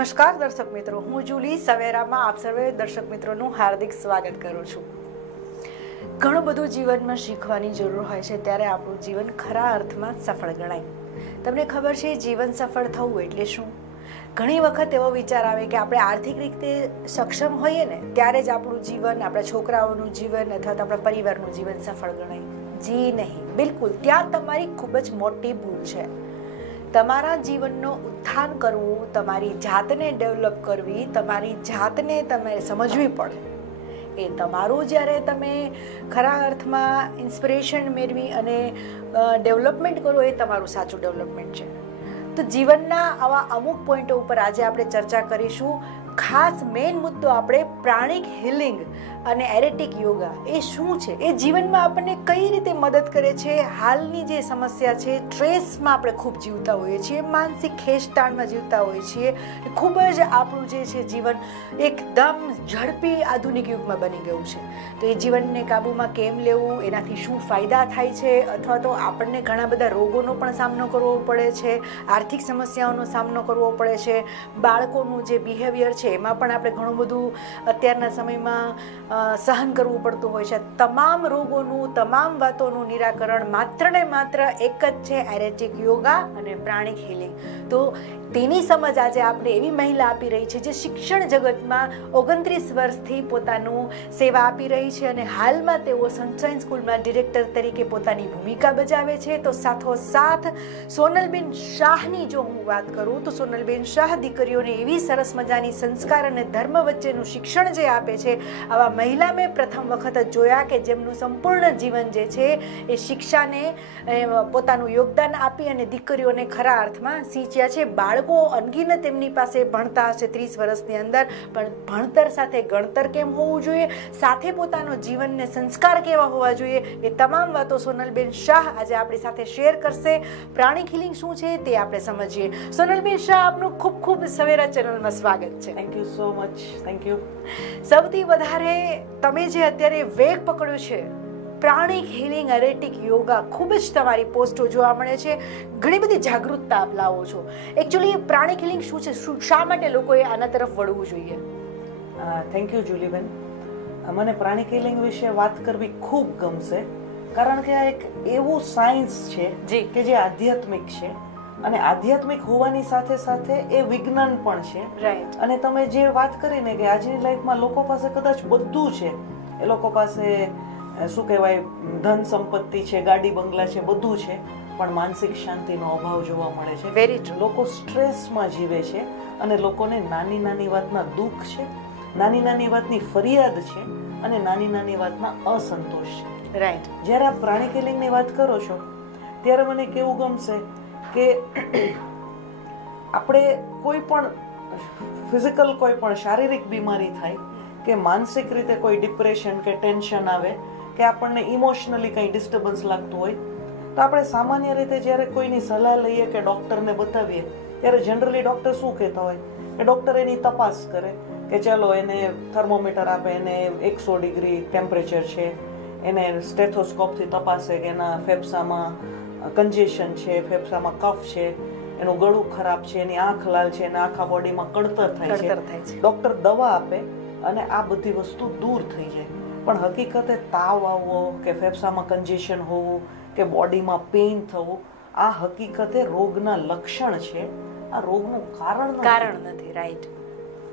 નમસ્કાર દર્શક મિત્રો, હું જુલી સવેરામાં આપ સર્વે દર્શક મિત્રોનું હાર્દિક સ્વાગત કરું છું. ઘણું બધું જીવનમાં શીખવાની જરૂર હોય છે, ત્યારે આપણું જીવન ખરા અર્થમાં સફળ ગણાય. તમને ખબર છે જીવન સફળ થવું એટલે શું? ઘણી વખત એવો વિચાર આવે કે આપણે આર્થિક રીતે સક્ષમ હોઈએ ને ત્યારે જ આપણું જીવન, આપણા છોકરાઓનું જીવન અથવા તો આપણા પરિવારનું જીવન સફળ ગણાય. જી નહીં, બિલકુલ, ત્યાં તમારી ખૂબ જ મોટી ભૂલ છે. તમારા જીવનનો ઉત્થાન કરવું, તમારી જાતને ડેવલપ કરવી, તમારી જાતને તમે સમજવી પડે. એ તમારું જ્યારે તમે ખરા અર્થમાં ઇન્સ્પિરેશન મેળવી અને ડેવલપમેન્ટ કરો, એ તમારું સાચું ડેવલપમેન્ટ છે. તો જીવનના આવા અમુક પોઈન્ટો ઉપર આજે આપણે ચર્ચા કરીશું. ખાસ મેઇન મુદ્દો આપણે પ્રાણિક હિલિંગ અને એરેટિક યોગા એ શું છે, એ જીવનમાં આપણને કઈ રીતે મદદ કરે છે. હાલની જે સમસ્યા છે, સ્ટ્રેસમાં આપણે ખૂબ જીવતા હોઈએ છીએ, માનસિક ખેંચતાણમાં જીવતા હોઈએ છીએ, ખૂબ જ આપણું જે છે જીવન એકદમ ઝડપી આધુનિક યુગમાં બની ગયું છે. તો એ જીવનને કાબૂમાં કેમ લેવું, એનાથી શું ફાયદા થાય છે, અથવા તો આપણને ઘણા બધા રોગોનો પણ સામનો કરવો પડે છે, આર્થિક સમસ્યાઓનો સામનો કરવો પડે છે, બાળકોનું જે બિહેવિયર છે એમાં પણ આપણે ઘણું બધું અત્યારના સમયમાં સહન કરવું પડતું હોય છે. તમામ રોગોનું, તમામ વાતોનું નિરાકરણ માત્ર ને માત્ર એક જ છે, એરેટિક યોગા અને પ્રાણિક હિલિંગ. તો તેની સમજ આજે આપણે એવી મહિલા આપી રહી છે જે શિક્ષણ જગતમાં 29 વર્ષથી પોતાનું સેવા આપી રહી છે અને હાલમાં તેઓ સનશાઇન સ્કૂલમાં ડિરેક્ટર તરીકે પોતાની ભૂમિકા બજાવે છે. તો સાથોસાથ સોનલબેન શાહની જો હું વાત કરું તો સોનલબેન શાહ દીકરીઓને એવી સરસ મજાની સંસ્કાર અને ધર્મ વચ્ચેનું શિક્ષણ જે આપે છે. આવા મહિલા મેં પ્રથમ વખત જ જોયા કે જેમનું સંપૂર્ણ જીવન જે છે એ શિક્ષાને પોતાનું યોગદાન આપી અને દીકરીઓને ખરા અર્થમાં સિંચ્યા છે. બાળકો અનગિનત તેમની પાસે ભણતા હશે 30 વર્ષની અંદર, પણ ભણતર સાથે ગણતર કેમ હોવું જોઈએ, સાથે પોતાનો જીવનને સંસ્કાર કેવા હોવા જોઈએ, એ તમામ વાતો સોનલબેન શાહ આજે આપણી સાથે શેર કરશે. પ્રાણિક હિલિંગ શું છે તે આપણે સમજીએ. સોનલબેન શાહ, આપનું ખૂબ ખૂબ સવેરા ચેનલમાં સ્વાગત છે. Thank you so much. Thank you. સૌથી વધારે તમે જે અત્યારે વેગ પકડ્યો છે પ્રાણિક હિલિંગ, એરેટિક યોગા, ખૂબ જ તમારી પોસ્ટો જોવા મળે છે, ઘણી બધી જાગૃતતા આપ લાવો છો. એકચ્યુઅલી પ્રાણિક હિલિંગ શું છે, શા માટે લોકોએ આના તરફ વળવું જોઈએ? થેન્ક યુ જુલીબેન. મને પ્રાણિક હિલિંગ વિશે વાત કરવી ખૂબ ગમશે, કારણ કે આ એક એવું સાયન્સ છે કે જે આધ્યાત્મિક છે અને આધ્યાત્મિક હોવાની સાથે સાથે એ વિજ્ઞાન પણ છે. રાઈટ. અને તમે જે વાત કરીને કે આજની લાઈફમાં લોકો પાસે કદાચ બધું છે, એ લોકો પાસે શું કહેવાય, ધન સંપત્તિ છે, ગાડી બંગલા છે, બધું છે, પણ માનસિક શાંતિનો અભાવ જોવા મળે છે. Very true. લોકો સ્ટ્રેસમાં જીવે છે અને લોકોને નાની નાની વાતના દુઃખ છે, નાની નાની વાતની ફરિયાદ છે અને નાની નાની વાતના અસંતોષ છે. રાઈટ. જ્યારે આપ પ્રાણિક હિલિંગની વાત કરો છો ત્યારે મને કેવું ગમશે કે આપણે કોઈ પણ ફિઝિકલ, કોઈ પણ શારીરિક બીમારી થાય કે માનસિક રીતે કોઈ ડિપ્રેશન કે ટેન્શન આવે કે આપણને ઇમોશનલી કંઈ ડિસ્ટર્બન્સ લાગતું હોય, તો આપણે સામાન્ય રીતે જ્યારે કોઈની સલાહ લઈએ કે ડૉક્ટરને બતાવીએ ત્યારે જનરલી ડૉક્ટર શું કહેતા હોય કે ડૉક્ટર એની તપાસ કરે કે ચાલો એને થર્મોમીટર આપે, એને 100 ડિગ્રી ટેમ્પરેચર છે, એને સ્ટેથોસ્કોપથી તપાસે કે એના ફેફસામાં કન્જેશન છે, ફેફસામાં કફ છે, એનું ગળું ખરાબ છે, એની આંખ લાલ છે, એના આખા બોડીમાં કળતર થાય છે. ડૉક્ટર દવા આપે અને આ બધી વસ્તુ દૂર થઈ જાય. પણ હકીકતે તાવ આવવો કે ફેફસામાં કન્જેશન હોવું કે બોડીમાં પેઇન થવું, આ હકીકતે રોગના લક્ષણ છે, આ રોગનું કારણ નથી. રાઈટ.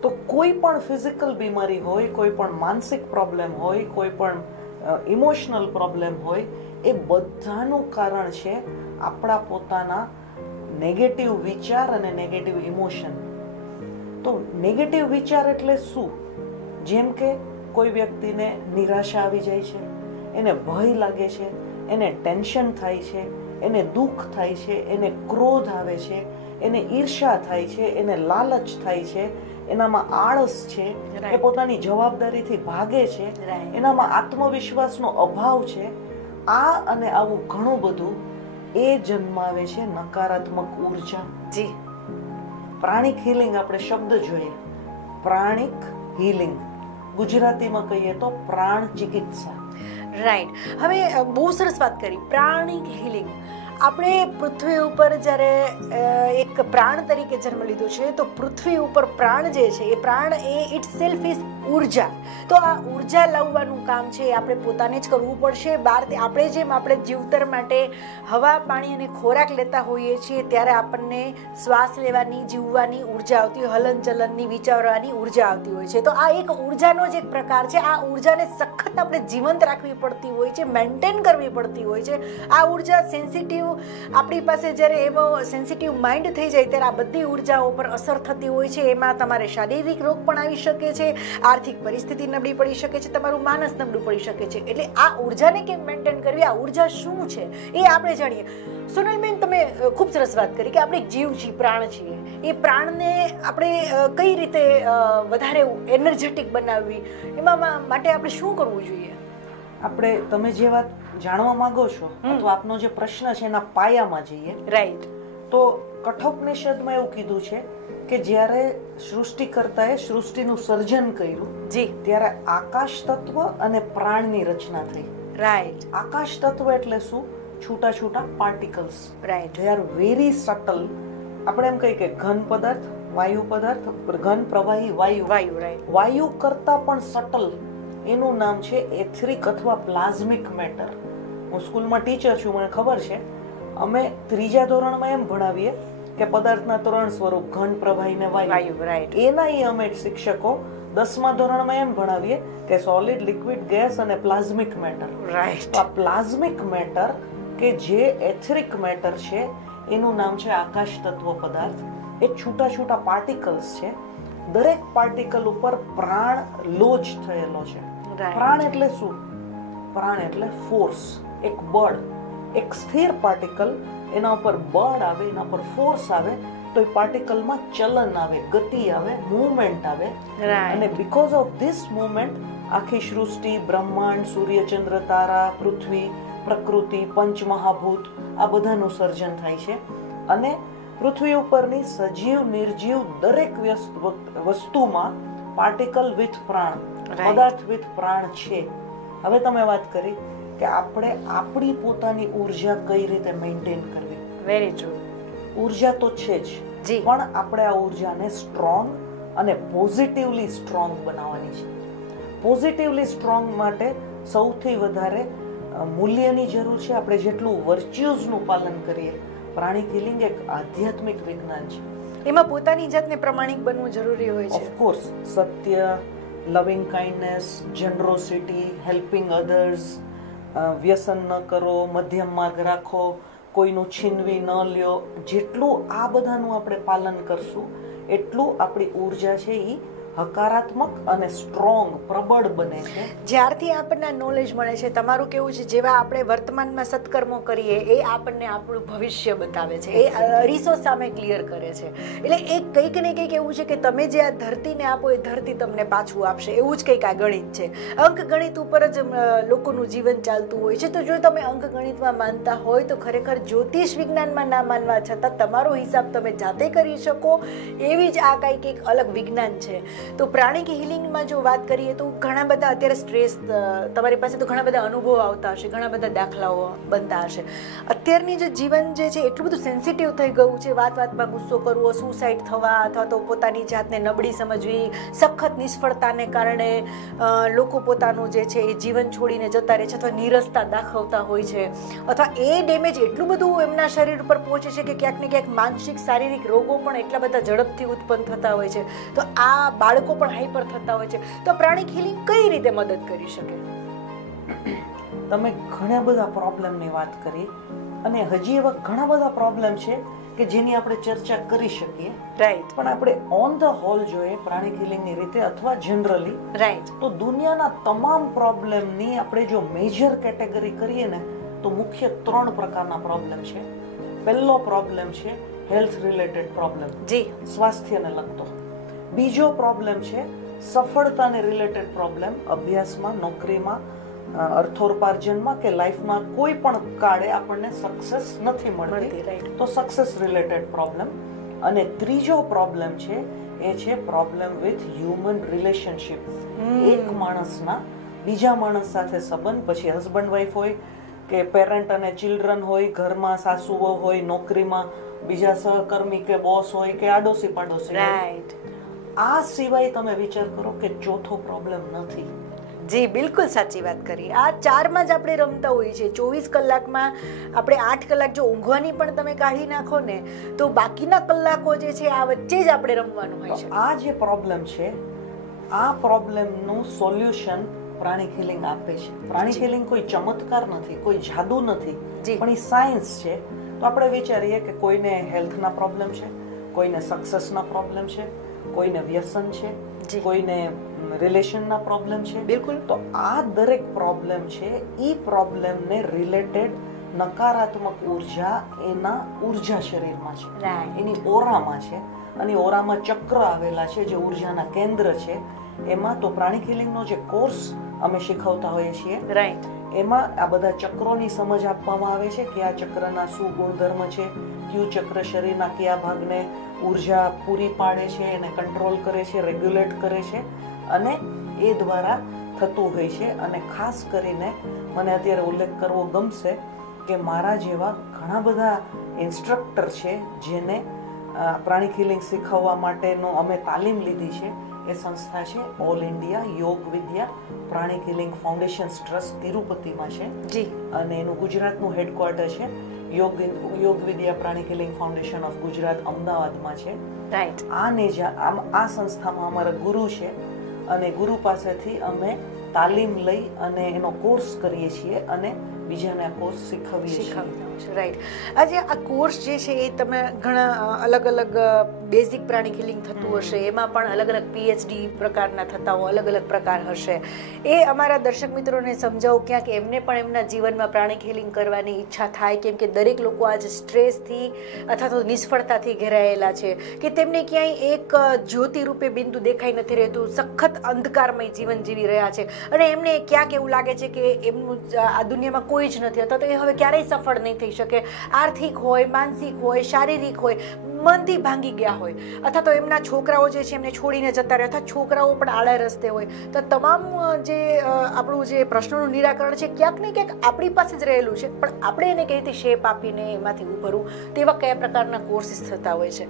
તો કોઈ પણ ફિઝિકલ બીમારી હોય, કોઈ પણ માનસિક પ્રોબ્લેમ હોય, કોઈ પણ ઇમોશનલ પ્રોબ્લેમ હોય, એ બધાનું કારણ છે આપણા પોતાના નેગેટિવ વિચાર અને નેગેટિવ ઇમોશન. તો નેગેટિવ વિચાર એટલે શું? જેમ કે કોઈ વ્યક્તિને નિરાશા આવી જાય છે, એને ભય લાગે છે, એને ટેન્શન થાય છે, એને દુઃખ થાય છે, એને ક્રોધ આવે છે, એને ઈર્ષા થાય છે, એને લાલચ થાય છે, એનામાં આળસ છે, એ પોતાની જવાબદારીથી ભાગે છે, એનામાં આત્મવિશ્વાસનો અભાવ છે. આ અને આવું ઘણું બધું એ જન્માવે છે નકારાત્મક ઉર્જા. જી. પ્રાણિક હિલિંગ, આપણે શબ્દ જોઈએ, પ્રાણિક હિલિંગ, ગુજરાતીમાં કહીએ તો પ્રાણ ચિકિત્સા. રાઈટ. હવે બહુ સરસ વાત કરી, પ્રાણિક હિલિંગ. આપણે પૃથ્વી ઉપર જ્યારે એક પ્રાણ તરીકે જન્મ લીધો છે તો પૃથ્વી ઉપર પ્રાણ જે છે એ પ્રાણ એ ઇટ સેલ્ફ ઇઝ ઉર્જા. તો આ ઉર્જા લાવવાનું કામ છે એ આપણે પોતાને જ કરવું પડશે. બહારથી આપણે જીવતર માટે હવા પાણી અને ખોરાક લેતા હોઈએ છીએ ત્યારે આપણને શ્વાસ લેવાની જીવવાની ઉર્જા આવતી હોય, હલન ચલનની વિચારવાની ઉર્જા આવતી હોય છે. તો આ એક ઉર્જાનો જ એક પ્રકાર છે. આ ઉર્જાને સખત આપણે જીવંત રાખવી પડતી હોય છે, મેન્ટેન કરવી પડતી હોય છે. આ ઉર્જા સેન્સિટિવ, આપણી પાસે જ્યારે એવો સેન્સિટિવ માઇન્ડ થઈ જાય ત્યારે આ બધી ઉર્જાઓ પર અસર થતી હોય છે. એમાં તમારે શારીરિક રોગ પણ આવી શકે છે, આર્થિક પરિસ્થિતિ નબળી પડી શકે છે, તમારું માનસ નબળું પડી શકે છે. એટલે આ ઉર્જાને કેમ મેન્ટેન કરવી, આ ઉર્જા શું છે એ આપણે જાણીએ. સોનલબેન, તમે ખૂબ સરસ વાત કરી કે આપણે જીવ છીએ, પ્રાણ છીએ. એ પ્રાણને આપણે કઈ રીતે વધારે એનર્જેટિક બનાવવી, એમાં માટે આપણે શું કરવું જોઈએ? આપણે, તમે જે વાત જાણવા માંગો છો અથવા આપનો જે પ્રશ્ન છે એના પાયામાં જઈએ. રાઈટ. તો કઠોપનિષદમાં એવું કીધું છે કે જ્યારે સૃષ્ટિકર્તાએ સૃષ્ટિનું સર્જન કર્યું જી, ત્યારે આકાશ તત્વ અને પ્રાણની રચના થઈ. રાઈટ. આકાશ તત્વ એટલે શું? છૂટા છૂટા particles. Right. They are very subtle. આપણે એમ કહીએ કે ઘન પદાર્થ, વાયુ પદાર્થ, ઘન પ્રવાહી વાયુ. રાઈટ. વાયુ કરતા પણ સટલ, એનું નામ છે એથરિક અથવા પ્લાઝમિક મેટર. હું સ્કૂલમાં ટીચર છું, મને ખબર છે. અમે 3જા ધોરણમાં એમ ભણાવીએ કે પદાર્થના 3 સ્વરૂપ, ઘન, પ્રવાહી ને વાયુ. રાઈટ. એના અમે શિક્ષકો 10મા ધોરણમાં એમ ભણાવીએ કે સોલિડ, લિક્વિડ, ગેસ અને પ્લાઝમિક મેટર. રાઈટ. આ પ્લાઝમિક મેટર કે જે એથરિક મેટર છે એનું નામ છે આકાશ તત્વ પદાર્થ. એ છૂટા છૂટા પાર્ટિકલ્સ છે. દરેક પાર્ટિકલ ઉપર પ્રાણ લોજ થયેલો છે. પ્રાણ એટલે શું? પ્રાણ એટલે ફોર્સ, એક બળ. એક સ્થિર પાર્ટિકલ, એના ઉપર બળ આવે, એના પર ફોર્સ આવે તો એ પાર્ટિકલમાં ચલન આવે, ગતિ આવે, મૂવમેન્ટ આવે. અને બીકોઝ ઓફ ધીસ મૂવમેન્ટ આખી સૃષ્ટિ, બ્રહ્માંડ, સૂર્ય, ચંદ્ર, તારા, પૃથ્વી, પ્રકૃતિ, પંચમહાભૂત આ બધાનું સર્જન થાય છે. અને પૃથ્વી ઉપરની સજીવ નિર્જીવ દરેક વસ્તુમાં પાર્ટિકલ વિથ પ્રાણ, પદાર્થ વિથ પ્રાણ છે. હવે તમે વાત કરી કે આપણે આપણી પોતાની ઉર્જા કઈ રીતે મેન્ટેન કરવી. Very true. ઉર્જા તો છે જ, પણ આપણે આ ઉર્જાને સ્ટ્રોંગ અને પોઝિટિવલી સ્ટ્રોંગ બનાવવાની છે. પોઝિટિવલી સ્ટ્રોંગ માટે સૌથી વધારે મૂલ્યની જરૂર છે. આપણે જેટલું વર્ચ્યુઝનું પાલન કરીએ. પ્રાણિક હિલિંગ એક આધ્યાત્મિક વિજ્ઞાન છે. એમાં પોતાની જાતને પ્રમાણિક બનવું જરૂરી હોય છે. ઓફકોર્સ, સત્ય, લવિંગ કાઇન્ડનેસ, જનરોસિટી, હેલ્પિંગ અધર્સ, વ્યસન ન કરો, મધ્યમ માર્ગ રાખો, કોઈનું છીનવી ન લ્યો. જેટલું આ બધાનું આપણે પાલન કરશું એટલું આપણી ઉર્જા છે એ હકારાત્મક અને સ્ટ્રોંગ, પ્રબળ બને છે. જ્યારથી આપણને નોલેજ મળે છે, તમારું કેવું છે, જેવા આપણે વર્તમાનમાં સત્કર્મો કરીએ એ આપણને આપણું ભવિષ્ય બતાવે છે, એ અરીસો સામે ક્લિયર કરે છે. એટલે એ કંઈક ને કંઈક એવું છે કે તમે જે આ ધરતીને આપો એ ધરતી તમને પાછું આપશે. એવું જ કંઈક આ ગણિત છે. અંક ગણિત ઉપર જ લોકોનું જીવન ચાલતું હોય છે. તો જો તમે અંક ગણિતમાં માનતા હોય તો ખરેખર જ્યોતિષ વિજ્ઞાનમાં ના માનવા છતાં તમારો હિસાબ તમે જાતે કરી શકો એવી જ આ કંઈક એક અલગ વિજ્ઞાન છે. તો પ્રાણિક હિલિંગમાં જો વાત કરીએ તો ઘણા બધા અત્યારે સ્ટ્રેસ, તમારી પાસે તો ઘણા બધા અનુભવો આવતા હશે, ઘણા બધા દાખલાઓ બનતા હશે. અત્યારની જે જીવન જે છે એટલું બધું સેન્સિટિવ થઈ ગયું છે. વાતમાં ગુસ્સો કરવો, સુસાઇડ થવા, અથવા તો પોતાની જાતને નબળી સમજવી, સખત નિષ્ફળતાને કારણે લોકો પોતાનું જે છે એ જીવન છોડીને જતા રહે છે અથવા નીરસતા દાખવતા હોય છે, અથવા એ ડેમેજ એટલું બધું એમના શરીર ઉપર પહોંચે છે કે ક્યાંક ને ક્યાંક માનસિક શારીરિક રોગો પણ એટલા બધા ઝડપથી ઉત્પન્ન થતા હોય છે. તો આ બાળકો પણ હાઈપર થતા હોય છે. તો પ્રાણિક હિલિંગ કઈ રીતે મદદ કરી શકે? તમે ઘણા બધા પ્રોબ્લેમની વાત કરી અને હજી એવા ઘણા બધા પ્રોબ્લેમ છે કે જેની આપણે ચર્ચા કરી શકીએ. રાઈટ. પણ આપણે ઓન ધ હોલ જોઈએ પ્રાણિક હિલિંગની રીતે અથવા જનરલી, રાઈટ, તો દુનિયાના તમામ પ્રોબ્લેમની આપણે જો મેજર કેટેગરી કરીએ ને તો મુખ્ય 3 પ્રકારના પ્રોબ્લેમ છે. પહેલો પ્રોબ્લેમ છે હેલ્થ રિલેટેડ પ્રોબ્લેમ, જી, સ્વાસ્થ્યને લગતો. બીજો પ્રોબ્લેમ છે સફળતાને રિલેટેડ પ્રોબ્લેમ, અભ્યાસમાં, નોકરીમાં, અર્થોપાર્જનમાં કે લાઈફમાં કોઈ પણ કાળે આપણને સક્સેસ નથી મળતી, તો સક્સેસ રિલેટેડ પ્રોબ્લેમ. અને ત્રીજો પ્રોબ્લેમ છે એ છે પ્રોબ્લેમ વિથ હ્યુમન રિલેશનશિપ. એક માણસના બીજા માણસ સાથે સંબંધ, પછી હસબન્ડ વાઈફ હોય, કે પેરેન્ટ અને ચિલ્ડ્રન હોય, ઘરમાં સાસુ વહુ હોય, નોકરીમાં બીજા સહકર્મી કે બોસ હોય કે આડોશી પાડોશી હોય. રાઈટ. આ સિવાય તમે વિચાર કરો કે ચોથો પ્રોબ્લેમ નથી. જી, બિલકુલ સાચી વાત કરી. આ 4માં જ આપણે રમતા હોઈએ છીએ. 24 કલાકમાં આપણે 8 કલાક જો ઊંઘવાની પણ તમે કાઢી નાખો ને તો બાકીના કલાકો જે છે આ વચ્ચે જ આપણે રમવાનું હોય છે. આ જે પ્રોબ્લેમ છે, આ પ્રોબ્લેમનું સોલ્યુશન પ્રાણિક હિલિંગ આપે છે. પ્રાણિક હિલિંગ કોઈ ચમત્કાર નથી, કોઈ જાદુ નથી, પણ એ સાયન્સ છે. તો આપણે વિચારીએ કે કોઈને હેલ્થના પ્રોબ્લેમ છે, કોઈને સક્સેસના પ્રોબ્લેમ છે, કોઈને વ્યસન છે, કોઈને રિલેશનના પ્રોબ્લેમ છે. બિલકુલ. તો આ દરેક પ્રોબ્લેમ છે, ઈ પ્રોબ્લેમને રિલેટેડ નકારાત્મક ઉર્જા એના ઉર્જા શરીરમાં છે, એની ઓરામાં છે. અને ઓરામાં ચક્ર આવેલા છે જે ઉર્જાના કેન્દ્ર છે. એમાં તો પ્રાણિક હિલિંગનો જે કોર્સ અમે શીખવતા હોઈએ છીએ, રાઈટ, એમાં આ બધા ચક્રોની સમજ આપવામાં આવે છે કે આ ચક્રના શું ગુણધર્મ છે, કયું ચક્ર શરીરના કયા ભાગને ઉર્જા પૂરી પાડે છે, એને કંટ્રોલ કરે છે, રેગ્યુલેટ કરે છે, અને એ દ્વારા થતું હોય છે. અને ખાસ કરીને મને અત્યારે ઉલ્લેખ કરવો ગમશે કે મારા જેવા ઘણા બધા ઇન્સ્ટ્રક્ટર છે જેને પ્રાણિક હિલિંગ શીખવવા માટેનો અમે તાલીમ લીધી છે. એ સંસ્થા છે ઓલ ઇન્ડિયા યોગ વિદ્યા પ્રાણિક હિલિંગ ફાઉન્ડેશન ટ્રસ્ટ, તિરુપતિમાં છે. જી. અને એનું ગુજરાતનું હેડક્વાર્ટર છે યોગ વિદ્યા પ્રાણિક હિલિંગ ફાઉન્ડેશન ઓફ ગુજરાત, અમદાવાદમાં છે. રાઈટ. આ સંસ્થામાં અમારા ગુરુ છે અને ગુરુ પાસેથી અમે તાલીમ લઈ અને એનો કોર્સ કરીએ છીએ અને બીજાને આ કોર્સ શીખવીએ છીએ. રાઈટ. આજે આ કોર્સ જે છે એ તમે ઘણા અલગ અલગ બેઝિક પ્રાણિક હિલિંગ થતું હશે, એમાં પણ અલગ અલગ PhD પ્રકારના થતા હોય, અલગ અલગ પ્રકાર હશે. એ અમારા દર્શક મિત્રોને સમજાવો ક્યાંક એમને પણ એમના જીવનમાં પ્રાણિક હિલિંગ કરવાની ઈચ્છા થાય, કેમ કે દરેક લોકો આજે સ્ટ્રેસથી અથવા તો નિષ્ફળતાથી ઘેરાયેલા છે કે તેમને ક્યાંય એક જ્યોતિ રૂપે બિંદુ દેખાઈ નથી રહેતું, સખત અંધકારમય જીવન જીવી રહ્યા છે અને એમને ક્યાંક એવું લાગે છે કે એમનું આ દુનિયામાં કોઈ જ નથી, અથવા તો એ હવે ક્યારેય સફળ નહીં થઈ શકે. આર્થિક હોય, માનસિક હોય, શારીરિક હોય, મનથી ભાંગી ગયા હોય, અથવા તો એમના છોકરાઓ જે છે એમને છોડીને જતા રહે, અથવા છોકરાઓ પણ આડા રસ્તે હોય. તો તમામ જે આપણું જે પ્રશ્નોનું નિરાકરણ છે ક્યાંક ને ક્યાંક આપણી પાસે જ રહેલું છે, પણ આપણે એને કઈ રીતે શેપ આપીને એમાંથી ઉભરવું, તેવા કયા પ્રકારના કોર્સિસ થતા હોય છે?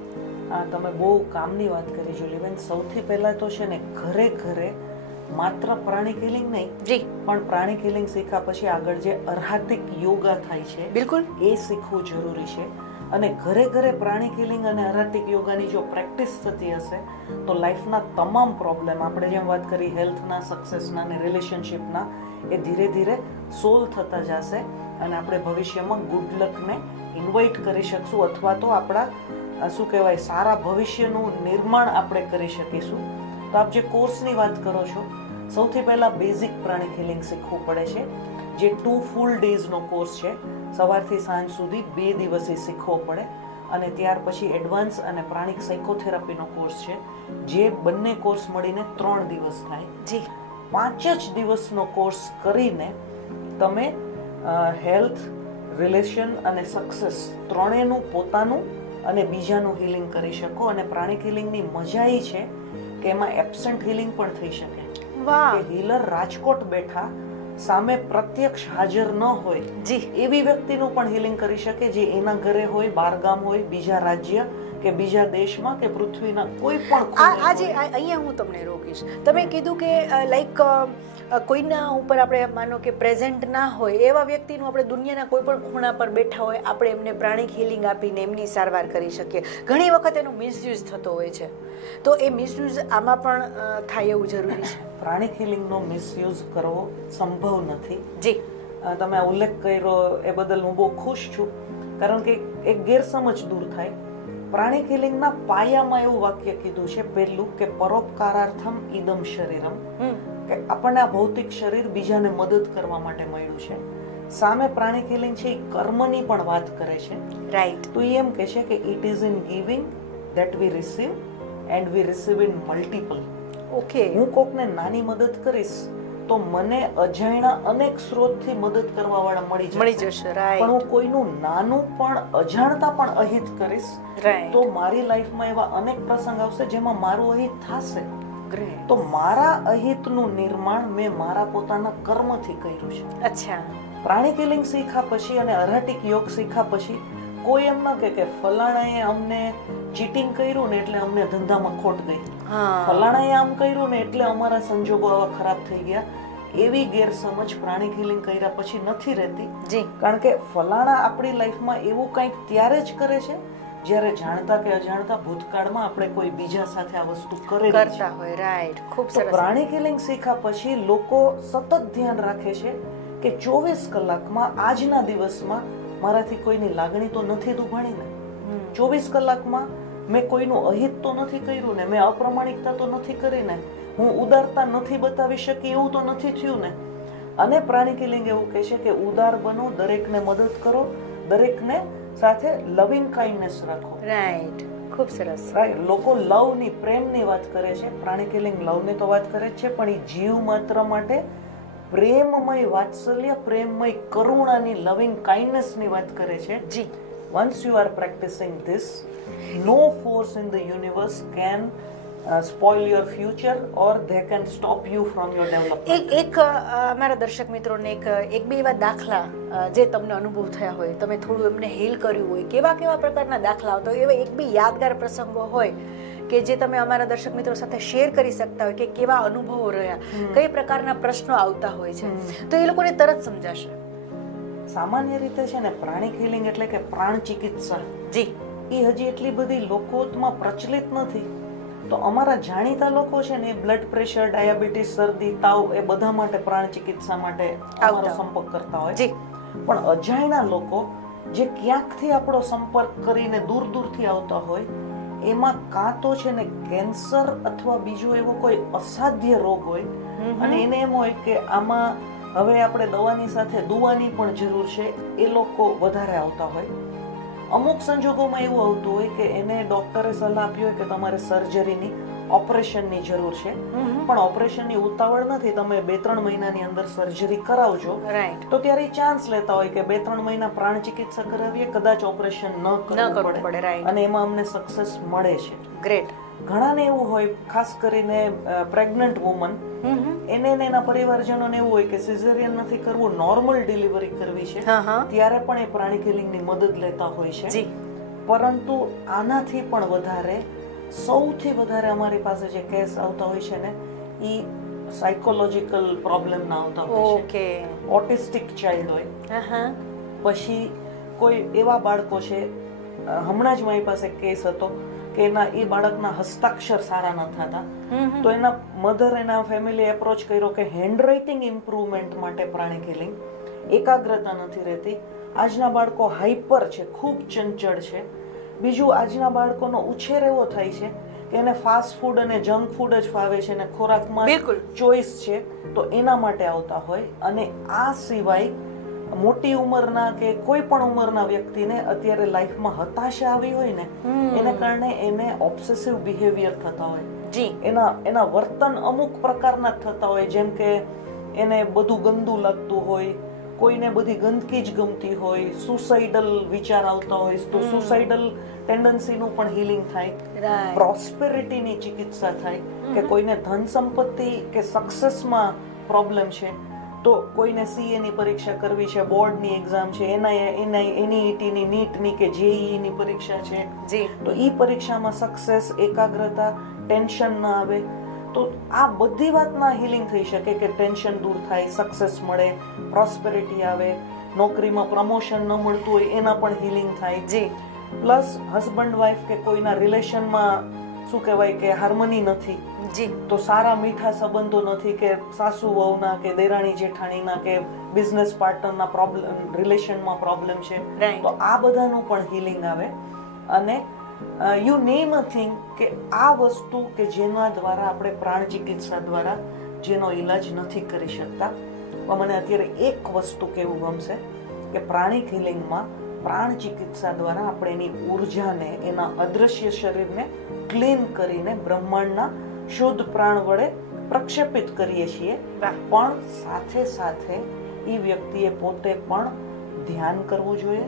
તમે બહુ કામની વાત કરી જુલીબેન. સૌથી પહેલા તો છે ને ઘરે ઘરે માત્ર પ્રાણિક હિલિંગ નહીં, જી, પણ પ્રાણિક હિલિંગ શીખ્યા પછી આગળ જે અર્હાતિક યોગા થાય છે, બિલકુલ, એ શીખવું જરૂરી છે. અને ઘરે ઘરે પ્રાણિક હિલિંગ અને અર્હાતિક યોગાની જો પ્રેક્ટિસ થતી હશે તો લાઈફના તમામ પ્રોબ્લેમ, આપણે જેમ વાત કરી હેલ્થના, સક્સેસના અને રિલેશનશિપના, એ ધીરે ધીરે સોલ્વ થતા જશે અને આપણે ભવિષ્યમાં ગુડ લકને ઇન્વાઇટ કરી શકશું, અથવા તો આપણા શું કહેવાય સારા ભવિષ્યનું નિર્માણ આપણે કરી શકીશું. તો આપ જે કોર્સની વાત કરો છો, સૌથી પહેલા બેઝિક પ્રાણિક હિલિંગ શીખવું પડે છે, જે 2 ફૂલ ડેઝનો કોર્સ છે. સવારથી સાંજ સુધી 2 દિવસ એ શીખવો પડે. અને ત્યાર પછી એડવાન્સ અને પ્રાણિક સાયકોથેરાપીનો કોર્સ છે, જે બંને કોર્સ મળીને 3 દિવસ થાય. જી, 5 જ દિવસનો કોર્સ કરીને તમે હેલ્થ, રિલેશન અને સક્સેસ ત્રણેયનું પોતાનું અને બીજાનું હિલિંગ કરી શકો. અને પ્રાણિક હિલિંગની મજા એ છે કે એમાં એબ્સન્ટ હિલિંગ પણ થઈ શકે. વાહ, કે હીલર રાજકોટ બેઠા સામે પ્રત્યક્ષ હાજર ન હોય, જી, એવી વ્યક્તિનું પણ હિલિંગ કરી શકે જે એના ઘરે હોય, બહારગામ હોય, બીજા રાજ્ય કે બીજા દેશમાં કે પૃથ્વીના કોઈ પણ આજે અહીંયા હું તમને રોકીશ. તમે કીધું કે લાઈક કોઈના ઉપર આપણે માનો કે પ્રેઝન્ટ ના હોય એવા વ્યક્તિનું આપણે દુનિયાના કોઈ પણ ખૂણા પર બેઠા હોય, આપણે એમને પ્રાણિક હિલિંગ આપીને એમની સારવાર કરી શકીએ. ઘણી વખત એનો મિસયુઝ થતો હોય છે, તો એ મિસયુઝ આમાં પણ થાય એવું જરૂરી છે? પ્રાણિક હિલિંગનો મિસયુઝ કરવો સંભવ નથી. જી, તમે ઉલ્લેખ કર્યો એ બદલ હું બહુ ખુશ છું, કારણ કે એક ગેરસમજ દૂર થાય. પ્રાણિક હિલિંગના પાયામાં એવું વાક્ય કીધું છે પહેલું કે પરોપકારાર્થમ ઇદમ શરીરમ, કે આપણને આ ભૌતિક શરીર બીજાને મદદ કરવા માટે મળ્યું છે. સામે પ્રાણિક હિલિંગ છે એ કર્મની પણ વાત કરે છે. રાઈટ. તો એમ કહે છે કે it is in giving that we receive and we receive in multiple. Okay, હું કોકને નાની મદદ કરીશ તો મને અજાણ્યા અનેક સ્ત્રોતથી મદદ કરવા વાળા મળી જશે. પણ હું કોઈનું નાનું પણ અજાણતા પણ અહિત કરીશ તો મારી લાઈફમાં એવા અનેક પ્રસંગ આવશે જેમાં મારું અહિત થશે. તો મારા અહિતનું નિર્માણ મેં મારા પોતાના કર્મથી કર્યું છે. અચ્છા. પ્રાણિક હિલિંગ શીખ્યા પછી અને અરાટિક યોગ શીખ્યા પછી કોઈ એમ ન કે ફલાણાએ અમને ચીટિંગ કર્યું ને એટલે અમને ધંધામાં ખોટ ગઈ, ફલાણાએ આમ કર્યું ને એટલે અમારા સંજોગો આવા ખરાબ થઈ ગયા, એવી ગેરસમજ પ્રાણિક હિલિંગ કર્યા પછી નથી રહેતી. કારણ કે ફલાણા આપણી લાઈફમાં એવું કંઈક ત્યારે જ કરે છે જ્યારે જાણતા કે અજાણતા ભૂતકાળમાં આપણે કોઈ બીજા સાથે આ વસ્તુ કરતા હોય. રાઈટ, ખૂબ સરસ. પ્રાણિક હિલિંગ શીખ્યા પછી લોકો સતત ધ્યાન રાખે છે કે 24 કલાકમાં આજના દિવસમાં મારાથી કોઈની લાગણી તો નથી દુભાણી ને, 24 કલાકમાં મેં કોઈનું અહિત તો નથી કર્યું ને, મેં અપ્રામાણિકતા તો નથી કરી ને, હું ઉદારતા નથી બતાવી શકી એવું તો નથી થયું ને. અને પ્રાણિક હિલિંગ એવું કહે છે કે ઉદાર બનો, દરેકને મદદ કરો, દરેકને સાથે લવિંગ કાઇન્ડનેસ રાખો. રાઈટ, ખૂબ સરસ. રાઈટ, લોકો લવની, પ્રેમની વાત કરે છે. પ્રાણિક હિલિંગ લવની તો વાત કરે છે, પણ એ જીવ માત્ર માટે પ્રેમમય વાત્સલ્ય, પ્રેમમય કરુણાની, લવિંગ કાઇન્ડનેસની વાત કરે છે. જી, once you are practicing this, no force in the universe can spoil your future or they can stop you from your development. એક અમારા દર્શક મિત્રોને એક બે એવા દાખલા જે તમને અનુભવ થયા હોય, તમે થોડું એમને હીલ કર્યું હોય, કેવા પ્રકારના દાખલા આવતા હોય, એવા એક બે યાદગાર પ્રસંગો હોય કે જે તમે અમારા દર્શક મિત્રો સાથે શેર કરી શકતા હોય કે કેવા અનુભવો રહ્યા, કઈ પ્રકારના પ્રશ્નો આવતા હોય છે, તો એ લોકોને તરત સમજાશે. સામાન્ય રીતે છે ને પ્રાણિક હિલિંગ એટલે કે પ્રાણ ચિકિત્સા, જી, એ હજી એટલી બધી લોકોમાં પ્રચલિત નથી. તો અમારા જાણીતા લોકો છે ને એ બ્લડ પ્રેશર, ડાયાબિટીસ, શરદી, તાવ એ બધા માટે પ્રાણ ચિકિત્સા માટે અમારો સંપર્ક કરતા હોય. જી, પણ અજાણ્યા લોકો જે ક્યાંકથી આપણો સંપર્ક કરીને દૂરથી આવતા હોય, એમાં કાં તો છે ને કેન્સર અથવા બીજો એવો કોઈ અસાધ્ય રોગ હોય અને એને એમ હોય કે આમાં હવે આપણે દવાની સાથે દુવાની પણ જરૂર છે, એ લોકો વધારે આવતા હોય. અમુક સંજોગોમાં એવું આવતું હોય કે એને ડોક્ટરે સલાહ આપી હોય કે તમારે સર્જરીની, ઓપરેશનની જરૂર છે, પણ ઓપરેશનની ઉતાવળ નથી, તમે 2-3 મહિનાની અંદર સર્જરી કરાવજો. તો ત્યારે ચાન્સ લેતા હોય કે 2-3 મહિના પ્રાણ ચિકિત્સા કરાવીએ, કદાચ ઓપરેશન ન કરવું પડે અને એમાં અમને સક્સેસ મળે છે. ગ્રેટ. ઘણાને એવું હોય, ખાસ કરીને પ્રેગ્નન્ટ વુમન, એને એના પરિવારજનોને એવું હોય કે સિઝેરિયન નથી કરવું, નોર્મલ ડિલિવરી કરવી છે, ત્યારે પણ એ પ્રાણિક હિલિંગની મદદ લેતા હોય છે. પરંતુ આનાથી પણ વધારે, સૌથી વધારે અમારી પાસે જે કેસ આવતા હોય છે ને, એ સાયકોલોજીકલ પ્રોબ્લેમ ના આવતા હોય છે. ઓટિસ્ટિક ચાઇલ્ડ હોય, પછી કોઈ એવા બાળકો છે, હમણાં જ મારી પાસે કેસ હતો કે એ બાળકના હસ્તાક્ષર સારા ન થતા, તો એના મધર, એના ફેમિલી એપ્રોચ કર્યો કે હેન્ડરાઇટિંગ ઇમ્પ્રુવમેન્ટ માટે પ્રાણિક હિલિંગ, એકાગ્રતા નથી રહેતી, આજના બાળકો હાઈપર છે, ખૂબ ચંચળ છે. બીજું, આજના બાળકોનો ઉછેર એવો થાય છે કે એને ફાસ્ટ ફૂડ અને જંક ફૂડ જ ફાવે છે અને ખોરાકમાં ચોઈસ છે, તો એના માટે આવતા હોય. અને આ સિવાય મોટી ઉંમરના કે કોઈ પણ ઉંમરના વ્યક્તિને અત્યારે લાઈફમાં હતાશા આવી હોય ને, એને કારણે એને ઓબ્સેસિવ બિહેવિયર થતા હોય. જી, એના વર્તન અમુક પ્રકારના થતા હોય, જેમ કે એને બધું ગંદુ લાગતું હોય, કોઈને બધી ગંદકી જ ગમતી હોય, સુસાઇડલ વિચાર આવતા હોય, તો સુસાઇડલ ટેન્ડન્સીનું પણ હિલિંગ થાય. પ્રોસ્પેરિટીની ચિકિત્સા થાય કે કોઈને ધન સંપત્તિ કે સક્સેસમાં પ્રોબ્લેમ છે, તો કોઈને સીએની પરીક્ષા કરવી છે, બોર્ડની એક્ઝામ છે, એનઈટીની, નીટની કે જેઈઈની પરીક્ષા છે, તો ઈ પરીક્ષામાં સક્સેસ, એકાગ્રતા, ટેન્શન ન આવે, તો આ બધી વાતના હિલિંગ થઈ શકે કે ટેન્શન દૂર થાય, સક્સેસ મળે, પ્રોસ્પેરિટી આવે, નોકરીમાં પ્રમોશન ન મળતું હોય એના પણ હિલિંગ થાય. જી, પ્લસ હસબન્ડ વાઈફ કે કોઈના રિલેશનમાં શું કહેવાય કે હાર્મની નથી, જી, તો સારા મીઠા સંબંધો નથી, કે સાસુ વહુના કે દેરાણી જેઠાણીના કે બિઝનેસ પાર્ટનરના પ્રોબ્લેમ, રિલેશનમાં પ્રોબ્લેમ છે, તો આ બધાનું પણ હિલિંગ આવે. અને યુ નેમ અ થિંગ, કે આ વસ્તુ કે જેના દ્વારા આપણે પ્રાણ ચિકિત્સા દ્વારા જેનો ઈલાજ નથી કરી શકતા. મને અત્યારે એક વસ્તુ કહેવું ગમશે કે પ્રાણિક હિલિંગમાં પ્રાણ ચિકિત્સા દ્વારા આપણે એની ઉર્જાને, એના અદ્રશ્ય શરીરને ક્લીન કરીને બ્રહ્માંડના શુદ્ધ પ્રાણ વડે પ્રક્ષેપિત કરીએ છીએ. પણ સાથે સાથે એ વ્યક્તિએ પોતે પણ ધ્યાન કરવું જોઈએ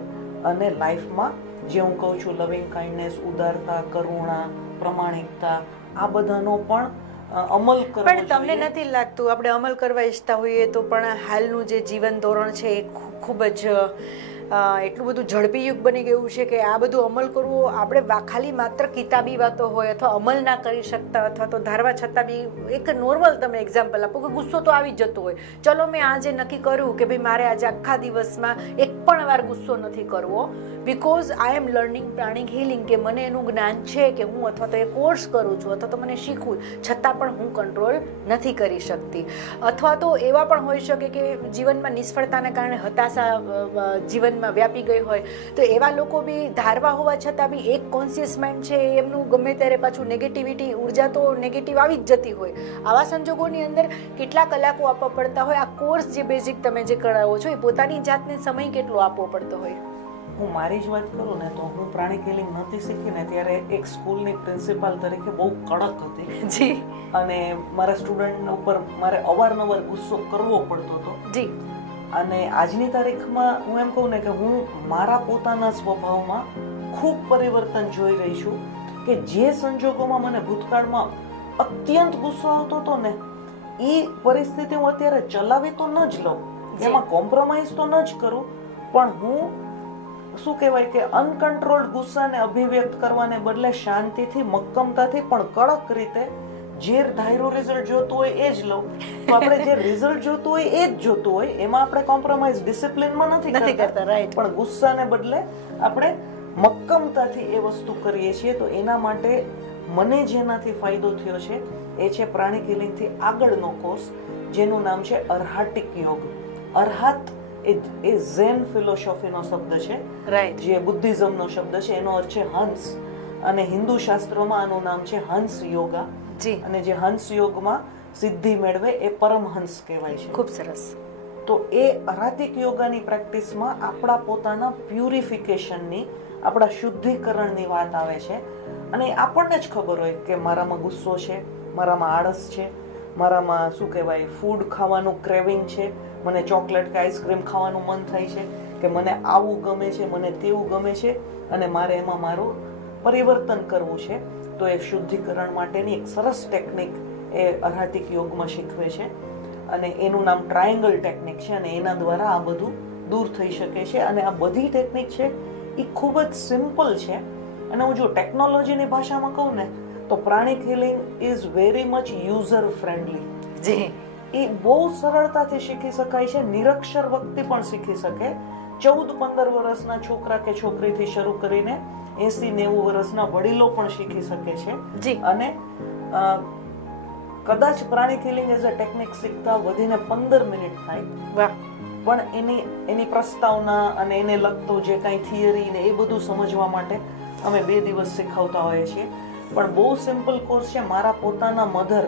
અને લાઈફમાં જે હું કહું છું લવિંગ કાઇન્ડનેસ, ઉદારતા, કરુણા, પ્રમાણિકતા, આ બધાનો પણ અમલ કરવો પણ તમને જોઈએ. નથી લાગતું આપણે અમલ કરવા ઈચ્છતા હોઈએ તો પણ હાલનું જે જીવન ધોરણ છે એ ખૂબ જ એટલું બધું ઝડપી યુગ બની ગયું છે કે આ બધું અમલ કરવો આપણે ખાલી માત્ર કિતાબી વાતો હોય અથવા અમલ ના કરી શકતા અથવા તો ધારવા છતાં બી એક નોર્મલ તમે એક્ઝામ્પલ આપો કે ગુસ્સો તો આવી જ જતો હોય. ચલો મેં આજે નક્કી કર્યું કે ભાઈ મારે આજે આખા દિવસમાં એક પણ વાર ગુસ્સો નથી કરવો because I am learning pranic healing, કે મને એનું જ્ઞાન છે કે હું અથવા તો એ કોર્સ કરું છું અથવા તો મને શીખવું, છતાં પણ હું કંટ્રોલ નથી કરી શકતી. અથવા તો એવા પણ હોઈ શકે કે જીવનમાં નિષ્ફળતાને કારણે હતાશા જીવનમાં વ્યાપી ગઈ હોય તો એવા લોકો બી ધારવા હોવા છતાં બી એક કોન્શિયસ માઇન્ડ છે એમનું ગમે ત્યારે પાછું નેગેટિવિટી ઉર્જા તો નેગેટિવ આવી જ જતી હોય. આવા સંજોગોની અંદર કેટલા કલાકો આપવા પડતા હોય? આ કોર્સ જે બેઝિક તમે જે કરાવો છો એ પોતાની જાતને સમય કેટલો આપવો પડતો હોય? હું મારી જ વાત કરું ને તો હું પ્રાણિક હિલિંગ નહોતી શીખીને ત્યારે એક સ્કૂલની પ્રિન્સિપાલ તરીકે બહુ કડક હતી જી, અને મારા સ્ટુડન્ટ ઉપર મારે અવારનવાર ગુસ્સો કરવો પડતો હતો જી. અને આજની તારીખમાં હું એમ કહું ને કે હું મારા પોતાના સ્વભાવમાં ખૂબ પરિવર્તન જોઈ રહી છું કે જે સંજોગોમાં મને ભૂતકાળમાં અત્યંત ગુસ્સો આવતો હતો ને એ પરિસ્થિતિ હું અત્યારે ચલાવી તો ન જ લઉં, એમાં કોમ્પ્રોમાઇઝ તો ન જ કરું, પણ હું શું કહેવાય કે અનકન્ટ્રોલ્ડ ગુસ્સાને અભિવ્યક્ત કરવાને બદલે શાંતિથી, મક્કમતાથી પણ કડક રીતે જે ધાર્યું રિઝલ્ટ જોતું હોય એ જ લઉં. તો આપણે જે રિઝલ્ટ જોતું હોય એ જ જોતું હોય, એમાં આપણે કોમ્પ્રોમાઇઝ ડિસિપ્લિનમાં નથી કરતા, રાઈટ. પણ ગુસ્સાને બદલે આપણે મક્કમતાથી એ વસ્તુ કરીએ છીએ. તો એના માટે મને જેનાથી ફાયદો થયો છે એ છે પ્રાણિક હિલિંગથી આગળનો કોર્સ જેનું નામ છે અર્હાટિક યોગ. અર્હાત એ ઝેન ફિલોસોફીનો શબ્દ છે, રાઈટ, જે બુદ્ધિઝમનો શબ્દ છે, એનો અર્થ છે હંસ, અને હિન્દુ શાસ્ત્રોમાં આનું નામ છે હંસ યોગા. જી. અને જે હંસ યોગમાં સિદ્ધિ મેળવે એ પરમહંસ કહેવાય છે. ખૂબ સરસ. તો એ અર્હાતિક યોગાની પ્રેક્ટિસમાં આપણા પોતાના પ્યુરિફિકેશનની, આપણા શુદ્ધિકરણની વાત આવે છે. અને આપણને જ ખબર હોય કે મારામાં ગુસ્સો છે, મારામાં આળસ છે, મારામાં શું કહેવાય ફૂડ ખાવાનું ક્રેવિંગ છે, મને ચોકલેટ કે આઈસ્ક્રીમ ખાવાનું મન થાય છે, કે મને આવું ગમે છે, મને તેવું ગમે છે, અને મારે એમાં મારું પરિવર્તન કરવું છે. તો એ શુદ્ધિકરણ માટેની એક સરસ ટેકનિક એ અર્હાતિક યોગમાં શીખવે છે, અને એનું નામ ટ્રાયેંગલ ટેકનિક છે, અને એના દ્વારા આ બધું દૂર થઈ શકે છે. અને આ બધી ટેકનિક છે એ ખૂબ જ સિમ્પલ છે. અને હું જો ટેકનોલોજીની ભાષામાં કહું ને તો pranic healing is very much user friendly. જી. એ બહુ સરળતાથી શીખી શકાય છે, નિરક્ષર વ્યક્તિ પણ શીખી શકે. 14-15 વર્ષના છોકરા કે છોકરીથી શરૂ કરીને 80-90 વર્ષના વડીલો પણ શીખી શકે છે. જી. અને કદાચ પ્રાણિક હિલિંગ એઝ અ ટેકનિક શીખતા વધીને 15 મિનિટ થાય. વાહ. પણ એની પ્રસ્તાવના અને એને લગતો જે કાંઈ થિયરી ને એ બધું સમજવા માટે અમે 2 દિવસ શીખવતા હોઈએ છીએ. પણ બહુ સિમ્પલ કોર્સ છે. મારા પોતાના મધર,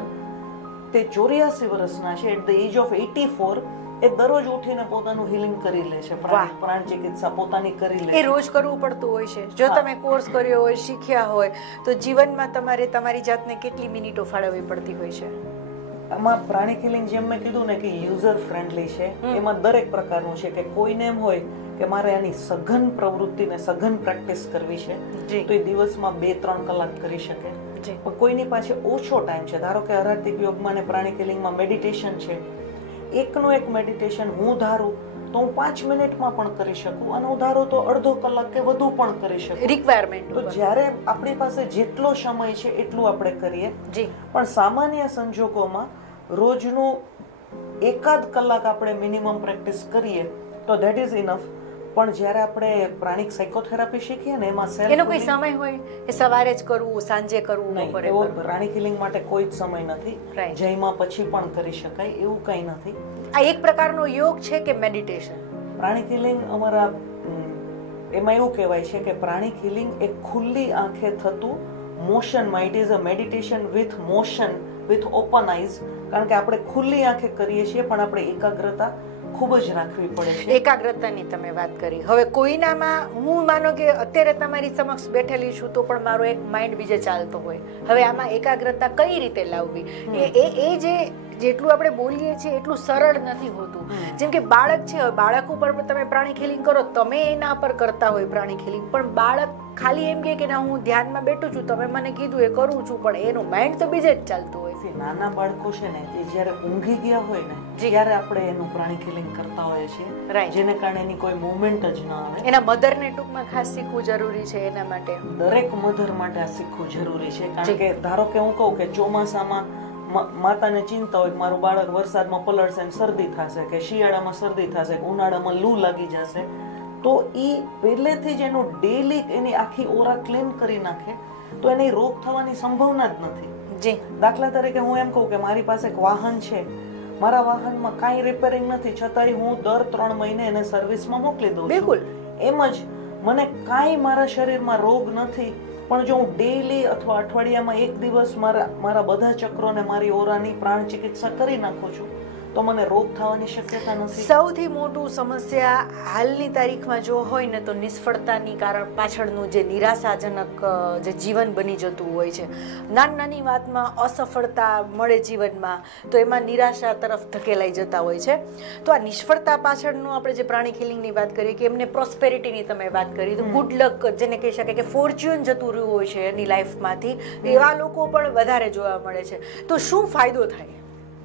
તે 84 વર્ષના છે, એટ ધ એજ ઓફ 84 એ દરરોજ ઉઠીને પોતાનું હિલિંગ કરી લે છે. પ્રાણ ચિકિત્સા પોતાની કરી લે છે. એ રોજ કરવું પડતું હોય છે. જો તમે કોર્સ કર્યો હોય, શીખ્યા હોય, તો જીવનમાં તમારે તમારી જાતને કેટલી મિનિટો ફાળવવી પડતી હોય છે? આમાં પ્રાણિક હિલિંગ જેમ મેં કીધું ને કે યુઝર ફ્રેન્ડલી છે. એમાં દરેક પ્રકારનું છે કે કોઈને એમ હોય કે મારે આની સઘન પ્રવૃત્તિને સઘન પ્રેક્ટિસ કરવી છે તો એ દિવસમાં 2-3 કલાક કરી શકે. પણ કોઈની પાસે ઓછો ટાઈમ છે. ધારો કે અર્હાતિક યોગમાં અને પ્રાણિક હિલિંગમાં મેડિટેશન છે, એકનું એક મેડિટેશન હું ધારું તો હું 5 મિનિટમાં પણ કરી શકું, અને હું ધારું તો અડધો કલાક કે વધુ પણ કરી શકું, રિક્વાયરમેન્ટ. તો જ્યારે આપણી પાસે જેટલો સમય છે એટલું આપણે કરીએ. પણ સામાન્ય સંજોગોમાં રોજનું 1-1 કલાક આપણે મિનિમમ પ્રેક્ટિસ કરીએ તો ધેટ ઇઝ ઇનફ. પણ જ્યારે આપણે પ્રાણિક સાયકોથેરાપી શીખીએ ને એમાં એનો કોઈ સમય હોય એ સવારે જ કરવું, સાંજે કરવું? નહીં, એવો પ્રાણિક હિલિંગ માટે કોઈ જ સમય નથી. જયમાં પછી પણ કરી શકાય એવું કંઈ નથી. આ એક પ્રકારનો યોગ છે કે મેડિટેશન? પ્રાણિક હિલિંગ અમારા એમાં એવું કહેવાય છે કે પ્રાણિક હિલિંગ એક ખુલ્લી આંખે થતું મોશનમાં, it is a meditation with motion, with open eyes. કારણ કે આપણે ખુલ્લી આંખે કરીએ છીએ પણ આપણે એકાગ્રતા ખૂબ જ રાખવી પડે છે. એકાગ્રતાની તમે વાત કરી. હવે કોઈનામાં હું માનો કે અત્યારે તમારી સમક્ષ બેઠેલી છું તો પણ મારો એક માઇન્ડ બીજે ચાલતો હોય, હવે આમાં એકાગ્રતા કઈ રીતે લાવવી? એ જેટલું આપણે બોલીએ છીએ એટલું સરળ નથી હોતું. જેમ કે બાળક છે, બાળક ઉપર તમે પ્રાણિક હિલિંગ કરો, તમે એના પર કરતા હોય પ્રાણિક હિલિંગ, પણ બાળક ખાલી એમ કે ના હું ધ્યાનમાં બેઠું છું, તમે મને કીધું એ કરું છું, પણ એનું માઇન્ડ તો બીજે જ ચાલતું હોય. નાના બાળકો છે ને તે જ્યારે ઊંઘી ગયા હોય ને ત્યારે આપણે એનું પ્રાણિક હિલિંગ કરતા હોઈએ છીએ, જેને કારણે એની કોઈ મૂવમેન્ટ જ ન આવે. એના મધરને ટૂંકમાં ખાસ શીખવું જરૂરી છે. એના માટે દરેક મધર માટે આ શીખવું જરૂરી છે. કારણ કે ધારો કે હું કહું કે ચોમાસામાં માતાને ચિંતા હોય કે મારું બાળક વરસાદમાં પલળશે ને શરદી થશે, કે શિયાળામાં શરદી થશે, કે ઉનાળામાં લૂ લાગી જશે, તો એ પહેલેથી જ એનું ડેલી એની આખી ઓરા ક્લીન કરી નાખે તો એને રોગ થવાની સંભાવના જ નથી. દાખલા તરીકે હું એમ કહું કે મારી પાસે એક વાહન છે, મારા વાહનમાં કાંઈ રિપેરિંગ નથી, છતાંય હું દર 3 મહિને એને સર્વિસમાં મોકલી દઉં છું. બિલકુલ એમ જ મને કાંઈ મારા શરીરમાં રોગ નથી, પણ જો હું ડેઈલી અથવા અઠવાડિયામાં 1 દિવસ મારા બધા ચક્રોને મારી ઓરાની પ્રાણ ચિકિત્સા કરી નાખું છું તો મને રોગ થવાની શક્યતા નથી. સૌથી મોટું સમસ્યા હાલની તારીખમાં જો હોય ને તો નિષ્ફળતાની કારણ પાછળનું જે નિરાશાજનક જે જીવન બની જતું હોય છે. નાની વાતમાં અસફળતા મળે જીવનમાં તો એમાં નિરાશા તરફ ધકેલાઈ જતા હોય છે. તો આ નિષ્ફળતા પાછળનું આપણે જે પ્રાણિક હિલિંગની વાત કરીએ કે એમને પ્રોસ્પેરિટીની તમે વાત કરી તો ગુડ લક જેને કહી શકાય કે ફોર્ચ્યુન જતું રહ્યું હોય છે એની લાઈફમાંથી, એવા લોકો પણ વધારે જોવા મળે છે. તો શું ફાયદો થાય?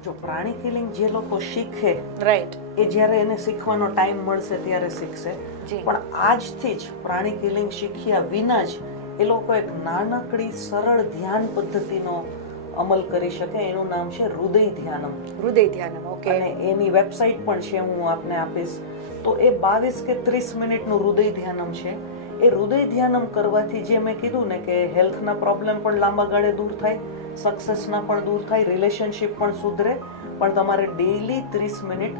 જો પ્રાણિક હિલિંગ જે લોકો શીખે, રાઈટ, એ જ્યારે એને શીખવાનો ટાઈમ મળશે ત્યારે શીખશે. પણ આજથી જ પ્રાણિક હિલિંગ શીખ્યા વિના જ એ લોકો એક નાનકડી સરળ ધ્યાન પદ્ધતિનો અમલ કરી શકે. એનું નામ છે હૃદય ધ્યાનમ. હૃદય ધ્યાનમ, ઓકે. અને એની વેબસાઇટ પણ છે, હું આપને આપીશ. તો એ 22 કે 30 મિનિટનું હૃદય ધ્યાનમ છે. એ હૃદય ધ્યાનમ કરવાથી જે મેં કીધું ને કે હેલ્થના પ્રોબ્લેમ પણ લાંબા ગાળે દૂર થાય, સક્સેસના પણ દૂર થાય, રિલેશનશિપ પણ સુધરે. પણ તમારે ડેઈલી 30 મિનિટ,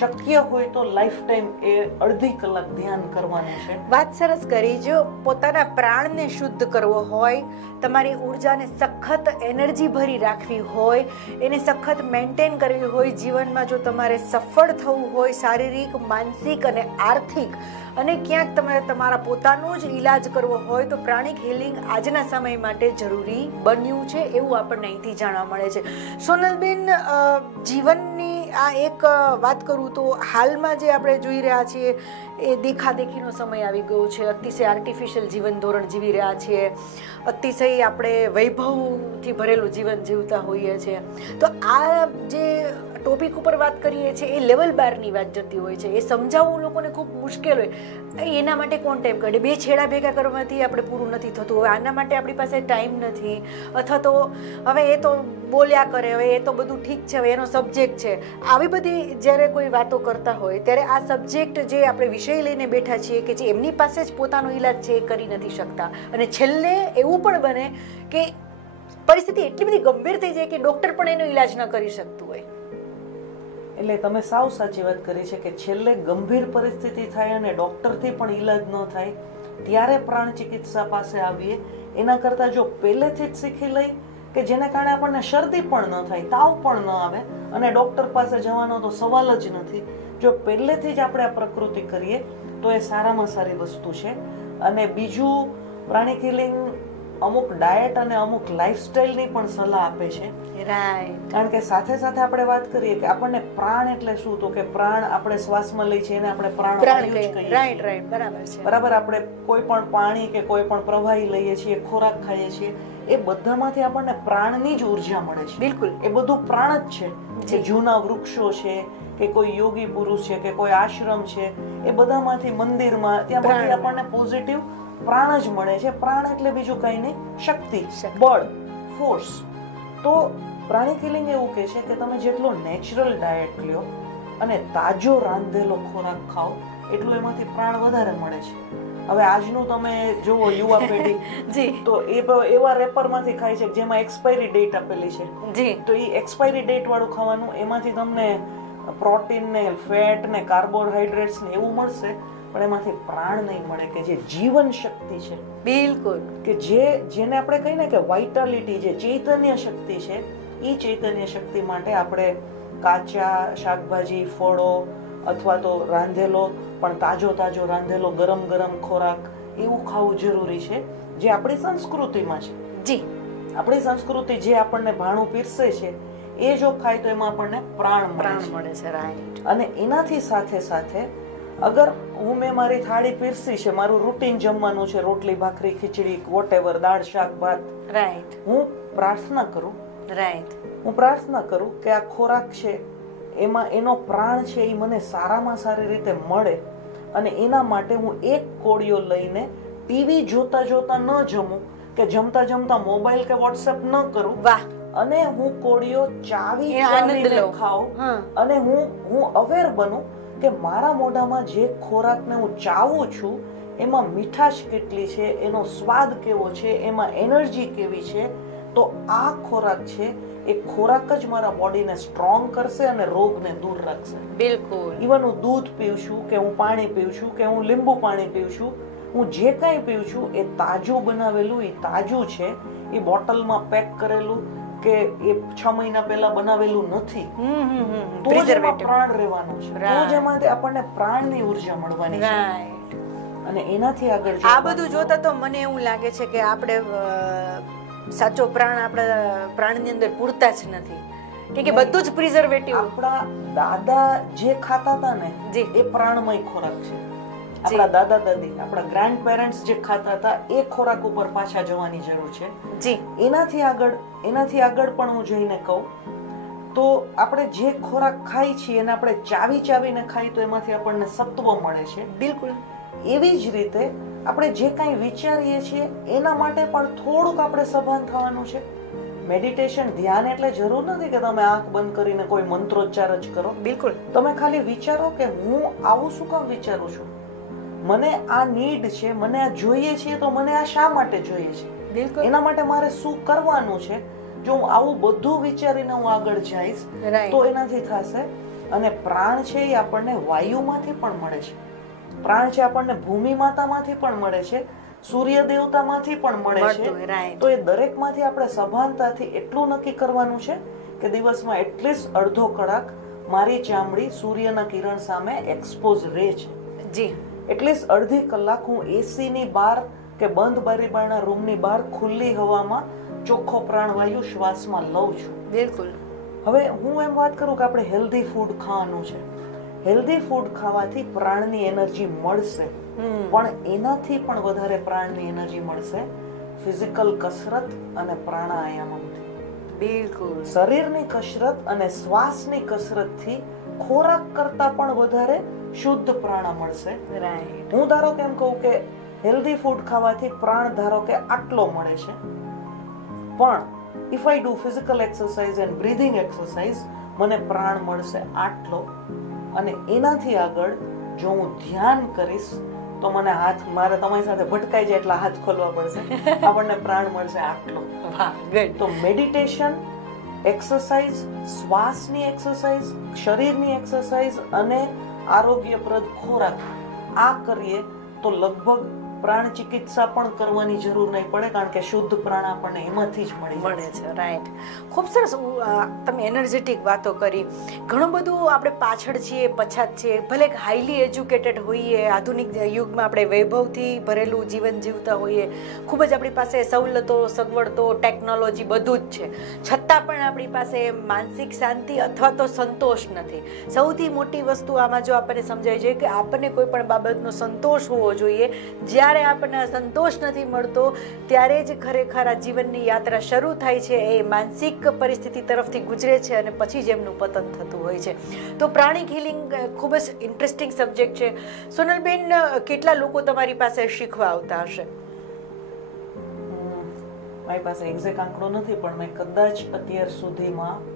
શક્ય હોય તો લાઈફ ટાઈમ એ અડધી કલાક ધ્યાન કરવાનું છે. વાત સરસ કરી. જો પોતાના પ્રાણને શુદ્ધ કરવો હોય, તમારી ઉર્જાને સખત એનર્જી ભરી રાખવી હોય, એને સખત મેન્ટેન કરવી હોય જીવનમાં, જો તમારે સફળ થવું હોય શારીરિક, માનસિક અને આર્થિક, અને ક્યાંક તમારે તમારા પોતાનો જ ઈલાજ કરવો હોય તો પ્રાણિક હિલિંગ આજના સમય માટે જરૂરી બન્યું છે એવું આપણને અહીંથી જાણવા મળે છે. સોનલબેન, જીવનની આ એક વાત કરું તો હાલમાં જે આપણે જોઈ રહ્યા છીએ એ દેખાદેખીનો સમય આવી ગયો છે. અતિશય આર્ટિફિશિયલ જીવન ધોરણ જીવી રહ્યા છીએ, અતિશય આપણે વૈભવથી ભરેલું જીવન જીવતા હોઈએ છીએ. તો આ જે ટોપિક ઉપર વાત કરીએ છીએ એ લેવલ 12ની વાત જતી હોય છે. એ સમજાવવું લોકોને ખૂબ મુશ્કેલ હોય. એના માટે કોણ ટાઈમ કાઢે? 2 છેડા ભેગા કરવાથી આપણે પૂરું નથી થતું. હવે આના માટે આપણી પાસે ટાઈમ નથી, અથવા તો હવે એ તો બોલ્યા કરે, હવે એ તો બધું ઠીક છે, હવે એનો સબ્જેક્ટ છે. આવી બધી જ્યારે કોઈ વાતો કરતા હોય ત્યારે આ સબ્જેક્ટ જે આપણે વિષય લઈને બેઠા છીએ કે જે એમની પાસે જ પોતાનો ઈલાજ છે એ કરી નથી શકતા, અને છેલ્લે એવું પણ બને કે પરિસ્થિતિ એટલી બધી ગંભીર થઈ જાય કે ડૉક્ટર પણ એનો ઈલાજ ન કરી શકતું હોય. એટલે તમે સાવ સાચી વાત કરી છે કે છેલ્લે ગંભીર પરિસ્થિતિ થાય અને ડોક્ટરથી પણ ઈલાજ ન થાય ત્યારે પ્રાણ ચિકિત્સા પાસે આવીએ. એના કરતાં જો પહેલેથી જ શીખી લઈ કે જેને કારણે આપણને શરદી પણ ન થાય, તાવ પણ ન આવે અને ડોક્ટર પાસે જવાનો તો સવાલ જ નથી. જો પહેલેથી જ આપણે આ પ્રકૃતિ કરીએ તો એ સારામાં સારી વસ્તુ છે. અને બીજું, પ્રાણિક હિલિંગ અમુક ડાયટ અને અમુક લાઈફસ્ટાઈલની પણ સલાહ આપે છે. રાઈટ. કારણ કે સાથે સાથે આપણે વાત કરીએ કે આપણને પ્રાણ એટલે શું, તો કે પ્રાણ આપણે શ્વાસમાં લઈએ છીએ એને આપણે પ્રાણવાયુ જ કહીએ. રાઈટ, રાઈટ, બરાબર છે. બરાબર. આપણે કોઈ પણ પાણી કે કોઈ પણ પ્રવાહી લઈએ છીએ, ખોરાક ખાઈએ છીએ, એ બધામાંથી આપણને પ્રાણની જ ઉર્જા મળે છે. બિલકુલ. એ બધું પ્રાણ જ છે. જે જૂના વૃક્ષો છે કે કોઈ યોગી પુરુષ છે કે કોઈ આશ્રમ છે, એ બધામાંથી મંદિરમાં ત્યાંથી આપણને પોઝિટિવ પ્રાણ જ મળે છે. પ્રાણ એટલે બીજું કઈ નહીં, શક્તિ, બળ, ફોર્સ. તો પ્રાણિક હિલિંગ એવું કહે છે કે તમે જેટલો નેચરલ ડાયટ લ્યો અને તાજો રાંધેલો ખોરાક ખાઓ એટલું એમાંથી પ્રાણ વધારે મળે છે. હવે આજનું તમે જુઓ યુવા પેઢી તો એ એવા રેપરમાંથી ખાય છે જેમાં એક્સપાયરી ડેટ આપેલી છે. તો એ એક્સપાયરી ડેટ વાળું ખાવાનું, એમાંથી તમને પ્રોટીન ને ફેટ ને કાર્બોહાઈડ્રેટ્સ ને એવું મળશે, પણ એમાંથી પ્રાણ નહીં મળે કે જે જીવન શક્તિ છે. બિલકુલ. કે જેને આપણે કહીએ ને કે વાઇટાલિટી, જે ચૈતન્ય શક્તિ છે, એ ચૈતન્ય શક્તિ માટે આપણે કાચા શાકભાજી, ફળો અથવા તો રાંધેલો પણ તાજો રાંધેલો ગરમ ખોરાક એવું ખાવું જરૂરી છે, જે આપણી સંસ્કૃતિમાં છે. જી, આપણી સંસ્કૃતિ જે આપણને ભાણું પીરસે છે એ જો ખાય તો એમાં આપણને પ્રાણ મળે છે. રાઈટ. અને એનાથી સાથે સાથે અગર મેં મારી થાળી પીરસી છે, મારું રૂટીન જમવાનું છે, રોટલી ભાખરી ખીચડી વોટેવર, દાળ શાક ભાત, રાઈટ, હું પ્રાર્થના કરું રાઈટ. હું પ્રાર્થના કરું કે આ ખોરાક છે એમાં એનો પ્રાણ છે એ મને સારામાં સારી રીતે મળે, અને એના માટે હું એક કોળિયો લઈને ટીવી જોતા જોતા ન જમું, કે જમતા જમતા મોબાઈલ કે વોટ્સએપ ન કરું. વાહ. અને હું કોળિયો ચાવી એ આનંદ ચાવીને લઉં. ખાઉં, હા. અને હું અવેર બનું કે મારા મોઢામાં જે ખોરાકને હું ચાવું છું એમાં મીઠાશ કેટલી છે, એનો સ્વાદ કેવો છે, એમાં એનર્જી કેવી છે. તો આ ખોરાક છે એ ખોરાક જ મારા બોડીને સ્ટ્રોંગ કરશે અને રોગને દૂર રાખશે. બિલકુલ. ઇવન હું દૂધ પીઉં છું કે હું પાણી પીઉં છું કે હું લીંબુ પાણી પીઉં છું, હું જે કાંઈ પીઉં છું એ તાજું બનાવેલું, એ તાજું છે, એ બોટલમાં પેક કરેલું કે એ 6 મહિના પહેલા બનાવેલું નથી. તો જ એમાં પ્રાણ રહેવાનું છે, તો જ એમાંથી આપણને પ્રાણની ઉર્જા મળવાની છે. અને એનાથી આગળ આ બધું જોતા તો મને એવું લાગે છે કે આપણે સાચો પ્રાણ આપણા પ્રાણની અંદર પૂરતા જ નથી, કે બધું જ પ્રિઝર્વેટિવ. આપણા દાદા જે ખાતા હતા ને એ પ્રાણમય ખોરાક છે. આપણા દાદા દાદી, આપણા ગ્રાન્ડ પેરેન્ટ્સ જે ખાતા હતા એ ખોરાક ઉપર પાછા જવાની જરૂર છે. જી. એનાથી આગળ પણ હું જઈને કહું તો આપણે જે ખોરાક ખાઈ છીએ એને આપણે ચાવીને ખાઈ તો એમાંથી આપણને સત્વ મળે છે. બિલકુલ. એવી જ રીતે આપણે જે કાંઈ વિચારીએ છીએ એના માટે પણ થોડુંક આપણે સભાન થવાનું છે. મેડિટેશન, ધ્યાન એટલે જરૂર નથી કે તમે આંખ બંધ કરીને કોઈ મંત્રોચ્ચાર જ કરો. બિલકુલ. તમે ખાલી વિચારો કે હું આવું શું કામ વિચારું છું, મને આ નીડ છે, મને આ જોઈએ છે, તો મને આ શા માટે જોઈએ છે, બિલકુલ, એના માટે મારે શું કરવાનું છે. જો હું આવું બધું વિચારીને હું આગળ જઈશ તો એનાથી થશે. અને પ્રાણ છે એ આપણને વાયુમાંથી પણ મળે છે. પ્રાણ છે આપણને ભૂમિ માતામાંથી પણ મળે છે, સૂર્ય દેવતામાંથી પણ મળે છે. તો એ દરેકમાંથી આપણે સભાનતાથી એટલું નક્કી કરવાનું છે કે દિવસમાં એટલીસ્ટ અડધો કલાક મારી ચામડી સૂર્યના કિરણ સામે એક્સપોઝ રહે છે. જી. એટલીસ્ટ અડધી કલાક હું એસી ની બહાર કે બંધ બારીબારણા રૂમની બહાર ખુલ્લી હવામાં ચોખ્ખો પ્રાણવાયુ શ્વાસમાં લઉં છું. બિલકુલ. હવે હું એમ વાત કરું કે આપણે હેલ્ધી ફૂડ ખાવાનું છે. હેલ્ધી ફૂડ ખાવાથી પ્રાણની એનર્જી મળશે, પણ એનાથી પણ વધારે પ્રાણની એનર્જી મળશે ફિઝિકલ કસરત અને પ્રાણાયામથી. બિલકુલ. શરીરની કસરત અને શ્વાસની કસરતથી ખોરાક કરતા પણ વધારે શુદ્ધ પ્રાણ મળશે. હું ધારો કેમ કહું કે હેલ્ધી ફૂડ ખાવાથી પ્રાણ ધારો કે આટલો મળે છે, પણ if I do physical exercise and breathing exercise મને પ્રાણ મળશે આટલો. અને એનાથી આગળ જો હું ધ્યાન કરીશ તો મને મારે તમારી સાથે ભટકાઈ જાય એટલા હાથ ખોલવા પડશે, આપણને પ્રાણ મળશે આટલો. તો મેડિટેશન, એક્સરસાઇઝ, શ્વાસની એક્સરસાઇઝ, શરીરની એક્સરસાઇઝ અને આરોગ્યપ્રદ ખોરાક આ કરીએ તો લગભગ પ્રાણ ચિકિત્સા પણ કરવાની જરૂર નહીં પડે, કારણ કે શુદ્ધ પ્રાણ આપણને એમાંથી જ મળે છે. રાઈટ. ખૂબ સરસ તમે એનર્જેટિક વાતો કરી. ઘણું બધું આપણે પાછળ છીએ, પછાત છીએ, ભલે હાઈલી એજ્યુકેટેડ હોઈએ, આધુનિક યુગમાં આપણે વૈભવથી ભરેલું જીવન જીવતા હોઈએ, ખૂબ જ આપણી પાસે સવલતો, સગવડતો, ટેકનોલોજી બધું જ છે, છતાં પણ આપણી પાસે માનસિક શાંતિ અથવા તો સંતોષ નથી. સૌથી મોટી વસ્તુ આમાં જો આપણને સમજાય છે કે આપણને કોઈ પણ બાબતનો સંતોષ હોવો જોઈએ. જ્યારે આપણને સંતોષ નથી મળતો ત્યારે જ ખરેખર આ જીવનની યાત્રા શરૂ થાય છે, એ માનસિક પરિસ્થિતિ તરફથી ગુજરે છે અને પછી જ એમનું પતન થતું હોય છે. તો પ્રાણિક હિલિંગ ખૂબ જ ઇન્ટરેસ્ટિંગ સબ્જેક્ટ છે. સોનલબેન, કેટલા લોકો તમારી પાસે શીખવા આવતા હશે? મારી પાસે એક્ઝેક્ટ આંકડો નથી, પણ મેં કદાચ અત્યાર સુધીમાં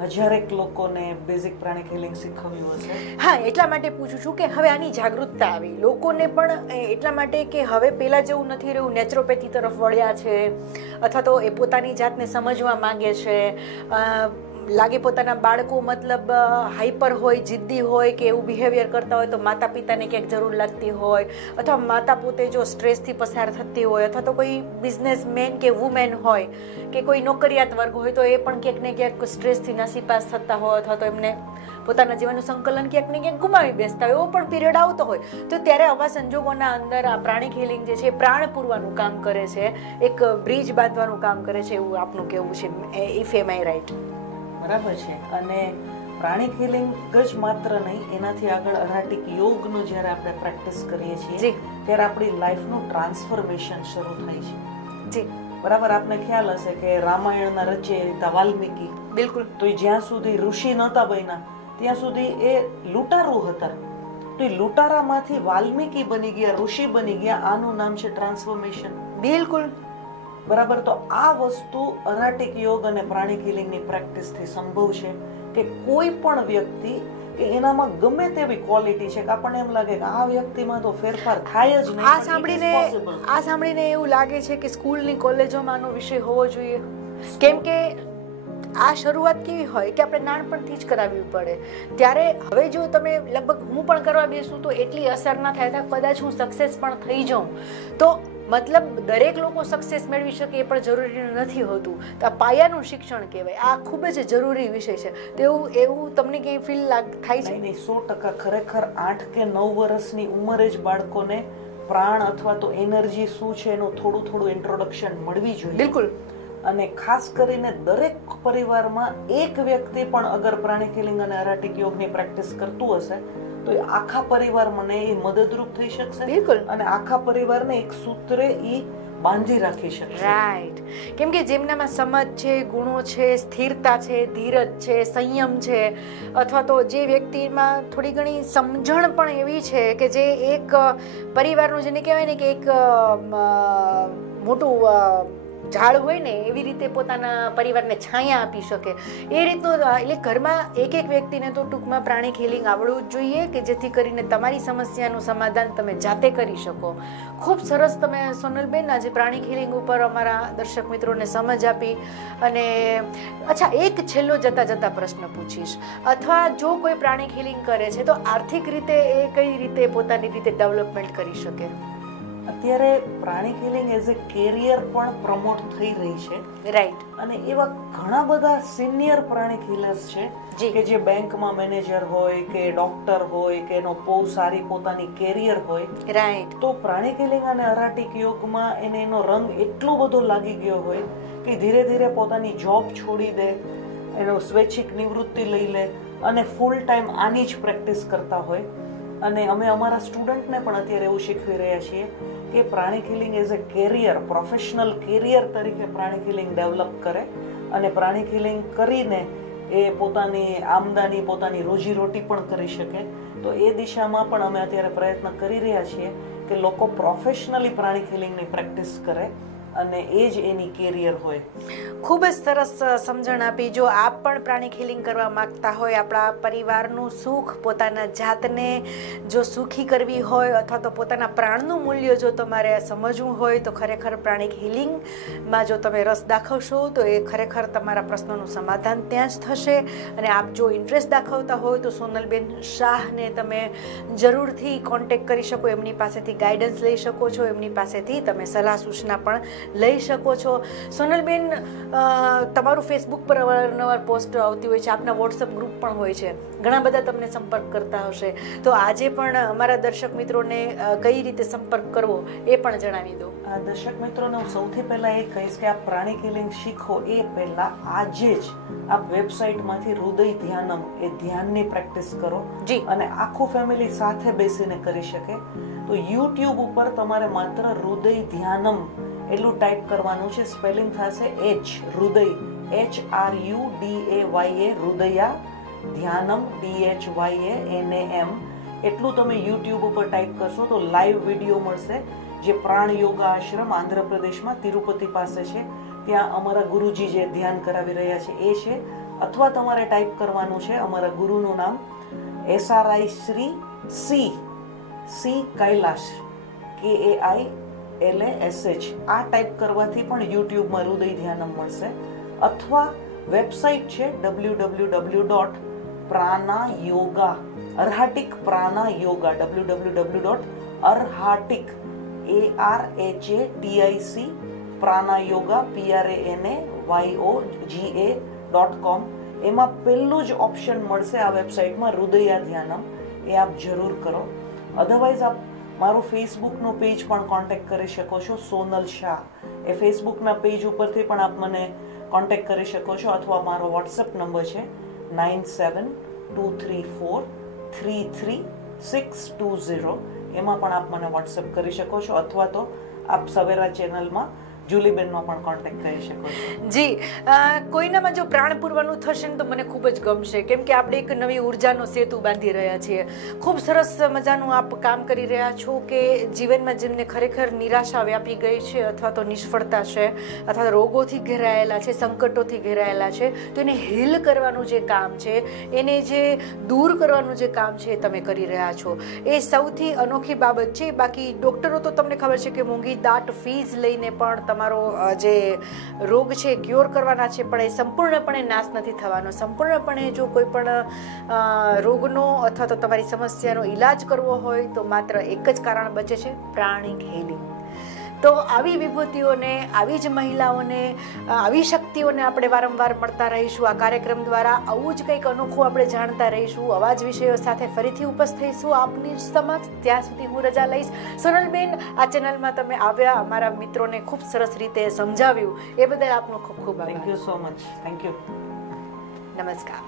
1000 લોકોને બેઝિક પ્રાણિક હિલિંગ શીખવ્યું હશે. હા, એટલા માટે પૂછું છું કે હવે આની જાગૃતતા આવી લોકોને પણ, એટલા માટે કે હવે પહેલા જેવું નથી રહ્યું, નેચરોપેથી તરફ વળ્યા છે, અથવા તો એ પોતાની જાતને સમજવા માંગે છે. લાગે પોતાના બાળકો મતલબ હાઈપર હોય, જિદ્દી હોય કે એવું બિહેવિયર કરતા હોય તો માતા પિતાને ક્યાંક જરૂર લાગતી હોય, અથવા માતા પોતે જો સ્ટ્રેસથી પસાર થતી હોય, અથવા તો કોઈ બિઝનેસમેન કે વુમેન હોય કે કોઈ નોકરિયાત વર્ગ હોય તો એ પણ ક્યાંક ને ક્યાંક સ્ટ્રેસથી નાસીપાસ થતા હોય, અથવા તો એમને પોતાના જીવનનું સંકલન ક્યાંક ને ક્યાંક ગુમાવી બેસતા હોય, એવો પણ પીરિયડ આવતો હોય. તો ત્યારે આવા સંજોગોના અંદર આ પ્રાણિક હિલિંગ જે છે પ્રાણ પૂરવાનું કામ કરે છે, એક બ્રિજ બાંધવાનું કામ કરે છે, એવું આપનું કહેવું છે. If am I right? બરાબર છે. અને પ્રાણિક હિલિંગ જ માત્ર નહીં, એનાથી આગળ અરાટિક યોગનું જ્યારે આપણે પ્રેક્ટિસ કરીએ છીએ ત્યારે આપણી લાઈફનું ટ્રાન્સફોર્મેશન શરૂ થાય છે. બરાબર, આપને ખ્યાલ હશે કે રામાયણના રચયિતા વાલ્મીકી, બિલકુલ, તો એ જ્યાં સુધી ઋષિ નહોતા બન્યા ત્યાં સુધી એ લૂંટારૂ હતા. તો એ લૂંટારામાંથી વાલ્મીકી બની ગયા, ઋષિ બની ગયા. આનું નામ છે ટ્રાન્સફોર્મેશન. બિલકુલ, બરાબર. તો આ વસ્તુ અરાટિક યોગ અને પ્રાણિક હિલિંગની પ્રેક્ટિસથી સંભવ છે કે કોઈ પણ વ્યક્તિ કે એનામાં ગમે તેવી ક્વોલિટી છે કે આપણને એમ લાગે કે આ વ્યક્તિમાં તો ફેરફાર થાય જ નહીં. આ સાંભળીને એવું લાગે છે કે સ્કૂલની કોલેજોમાં આનો વિષય હોવો જોઈએ. કેમ કે આ શરૂઆત કેવી હોય કે આપણે નાનપણથી જ કરાવવી પડે. ત્યારે હવે જો તમે લગભગ હું પણ કરવા બેસું તો એટલી અસર ના થાય, કદાચ હું સક્સેસ પણ થઈ જાઉં તો મતલબ દરેક લોકો સક્સેસ મેળવી શકે એ પણ જરૂરી નથી હોતું. તો આ પાયાનું શિક્ષણ કહેવાય. આ ખૂબ જ જરૂરી વિષય છે. તો એવું તમને કંઈ ફીલ થાય છે? નહીં, 100%. ખરેખર 8 કે 9 વર્ષની ઉંમરે જ બાળકોને પ્રાણ અથવા તો એનર્જી શું છે એનું થોડું થોડું ઇન્ટ્રોડક્શન મળવી જોઈએ. બિલકુલ. અને ખાસ કરીને દરેક પરિવારમાં એક વ્યક્તિ પણ અગર પ્રાણિક હિલિંગ અને અરાટિક યોગની પ્રેક્ટિસ કરતું હશે તો એ આખા પરિવારને એ મદદરૂપ થઈ શકશે. બિલકુલ. અને આખા પરિવારને એક સૂત્રે એ બાંધી રાખી શકશે. રાઈટ. કેમ કે જેમનામાં સમજ છે, ગુણો છે, સ્થિરતા છે, ધીરજ છે, સંયમ છે, અથવા તો જે વ્યક્તિમાં થોડી ઘણી સમજણ પણ એવી છે કે જે એક પરિવારનું જેને કહેવાય ને કે એક મોટું ઝાડ હોય ને એવી રીતે પોતાના પરિવારને છાયા આપી શકે એ રીતનું, એટલે ઘરમાં એક એક વ્યક્તિને તો ટૂંકમાં પ્રાણિક હિલિંગ આવડવું જ જોઈએ કે જેથી કરીને તમારી સમસ્યાનું સમાધાન તમે જાતે કરી શકો. ખૂબ સરસ તમે સોનલબેન આજે પ્રાણિક હિલિંગ ઉપર અમારા દર્શક મિત્રોને સમજ આપી. અને અચ્છા, એક છેલ્લો જતા પ્રશ્ન પૂછીશ, અથવા જો કોઈ પ્રાણિક હિલિંગ કરે છે તો આર્થિક રીતે એ કઈ રીતે પોતાની રીતે ડેવલપમેન્ટ કરી શકે? અત્યારે પ્રાણિક હિલિંગ એઝ એ કેરિયર પણ પ્રમોટ થઈ રહી છે. રાઈટ. અને એવા ઘણા બધા સિનિયર પ્રાણિક હિલર્સ છે કે જે બેંકમાં મેનેજર હોય કે ડોક્ટર હોય કે એનો બહુ સારી પોતાની કેરિયર હોય. રાઈટ. તો પ્રાણિક હિલિંગ અને અરાટિક યોગમાં એને એનો રંગ એટલો બધો લાગી ગયો હોય કે ધીરે ધીરે પોતાની જોબ છોડી દે, એનો સ્વૈચ્છિક નિવૃત્તિ લઈ લે અને ફૂલ ટાઈમ આની જ પ્રેક્ટિસ કરતા હોય. અને અમે અમારા સ્ટુડન્ટને પણ અત્યારે એવું શીખવી રહ્યા છીએ કે pranic healing as a career, professional career તરીકે પ્રાણિક હિલિંગ ડેવલપ કરે અને પ્રાણિક હિલિંગ કરીને એ પોતાની આમદની, પોતાની રોજીરોટી પણ કરી શકે. તો એ દિશામાં પણ અમે અત્યારે પ્રયત્ન કરી રહ્યા છીએ કે લોકો પ્રોફેશનલી પ્રાણિક હિલિંગની પ્રેક્ટિસ કરે અને એ જ એની કેરિયર હોય. ખૂબ જ સરસ સમજણ આપી. જો આપ પણ પ્રાણિક હિલિંગ કરવા માંગતા હોય, આપણા પરિવારનું સુખ, પોતાના જાતને જો સુખી કરવી હોય અથવા તો પોતાના પ્રાણનું મૂલ્ય જો તમારે સમજવું હોય તો ખરેખર પ્રાણિક હિલિંગમાં જો તમે રસ દાખવશો તો એ ખરેખર તમારા પ્રશ્નોનું સમાધાન ત્યાં જ થશે. અને આપ જો ઇન્ટરેસ્ટ દાખવતા હોય તો સોનલબેન શાહને તમે જરૂરથી કોન્ટેક્ટ કરી શકો, એમની પાસેથી ગાઈડન્સ લઈ શકો છો, એમની પાસેથી તમે સલાહ સૂચના પણ લઈ શકો છો. સોનલબેન, તમારું ફેસબુક પર અવારનવાર પોસ્ટ આવતી હોય છે, આપના વોટ્સઅપ ગ્રુપ પણ હોય છે, ઘણા બધા તમને સંપર્ક કરતા હશે. તો આજે પણ અમારા દર્શક મિત્રોને કઈ રીતે સંપર્ક કરવો એ પણ જણાવી દો. દર્શક મિત્રોને હું સૌથી પહેલા એ કહીશ કે આપ પ્રાણિક હિલિંગ શીખો એ પહેલા આજે જ આપ વેબસાઇટમાંથી હૃદય ધ્યાનમ એ ધ્યાનની પ્રેક્ટિસ કરો અને આખું ફેમિલી સાથે બેસીને કરી શકે. તો યુટ્યુબ ઉપર તમારે માત્ર હૃદય ધ્યાનમ એટલું ટાઈપ કરવાનું છે. સ્પેલિંગ થશે હૃદય, HRUDAYA, હૃદયા, ધ્યાનમ DHYANAM. એટલું તમે યુટ્યુબ ઉપર ટાઈપ કરશો તો લાઈવ વિડીયો મળશે જે પ્રાણ યોગા આશ્રમ આંધ્રપ્રદેશમાં તિરુપતિ પાસે છે. ત્યાં અમારા ગુરુજી જે ધ્યાન કરાવી રહ્યા છે એ છે. અથવા તમારે ટાઈપ કરવાનું છે અમારા ગુરુનું નામ SRI Shri C Kailash, KAILASH. આ ટાઈપ કરવાથી પણ યુટ્યુબમાં હૃદય ધ્યાનમ મળશે. અથવા વેબસાઇટ છે www.pranayoga, અર્હાટિક પ્રાણાયોગા, www.arhatic પ્રાણાયોગા PRANAYOGA.com. એમાં પહેલું જ ઓપ્શન મળશે આ વેબસાઇટમાં હૃદયા ધ્યાનમ, એ આપ જરૂર કરો. અધરવાઇઝ આપ મારું ફેસબુકનો પેજ પણ કોન્ટેક્ટ કરી શકો છો, સોનલ શાહ. એ ફેસબુકના પેજ ઉપરથી પણ આપ મને કોન્ટેક્ટ કરી શકો છો. અથવા મારો વોટ્સએપ નંબર છે 9723433620. એમાં પણ આપ મને વોટ્સએપ કરી શકો છો. અથવા તો આપ સવેરા ચેનલમાં જુલીબેનનો પણ કોન્ટેક્ટ કરી શકો છો. જી, કોઈનામાં જો પ્રાણ પૂરવાનું થશે ને તો મને ખૂબ જ ગમશે, કેમ કે આપણે એક નવી ઉર્જાનો સેતુ બાંધી રહ્યા છીએ. ખૂબ સરસ મજાનું આપ કામ કરી રહ્યા છો કે જીવનમાં જેમને ખરેખર નિરાશા વ્યાપી ગઈ છે અથવા તો નિષ્ફળતા છે અથવા રોગોથી ઘેરાયેલા છે, સંકટોથી ઘેરાયેલા છે, તો એને હીલ કરવાનું જે કામ છે, એને જે દૂર કરવાનું જે કામ છે એ તમે કરી રહ્યા છો. એ સૌથી અનોખી બાબત છે. બાકી ડૉક્ટરો તો તમને ખબર છે કે મોંઘી દાટ ફીઝ લઈને પણ તમારો જે રોગ છે ક્યોર કરવાના છે, પણ એ સંપૂર્ણપણે નાશ નથી થવાનો. સંપૂર્ણપણે જો કોઈ પણ રોગનો અથવા તો તમારી સમસ્યાનો ઈલાજ કરવો હોય તો માત્ર એક જ કારણ બચે છે, પ્રાણિક હીલિંગ. તો આવી વિભૂતિઓને, આવી જ મહિલાઓને, આવી શક્તિઓને આપણે વારંવાર મળતા રહીશું આ કાર્યક્રમ દ્વારા. આવું જ કંઈક અનોખું આપણે જાણતા રહીશું. આવા જ વિષયો સાથે ફરીથી ઉપસ્થિત થઈશું આપની સમક્ષ. ત્યાં સુધી હું રજા લઈશ. સોનલબેન, આ ચેનલમાં તમે આવ્યા, અમારા મિત્રોને ખૂબ સરસ રીતે સમજાવ્યું, એ બદલ આપનો ખૂબ ખૂબ આભાર. Thank you so much. Thank you. નમસ્કાર.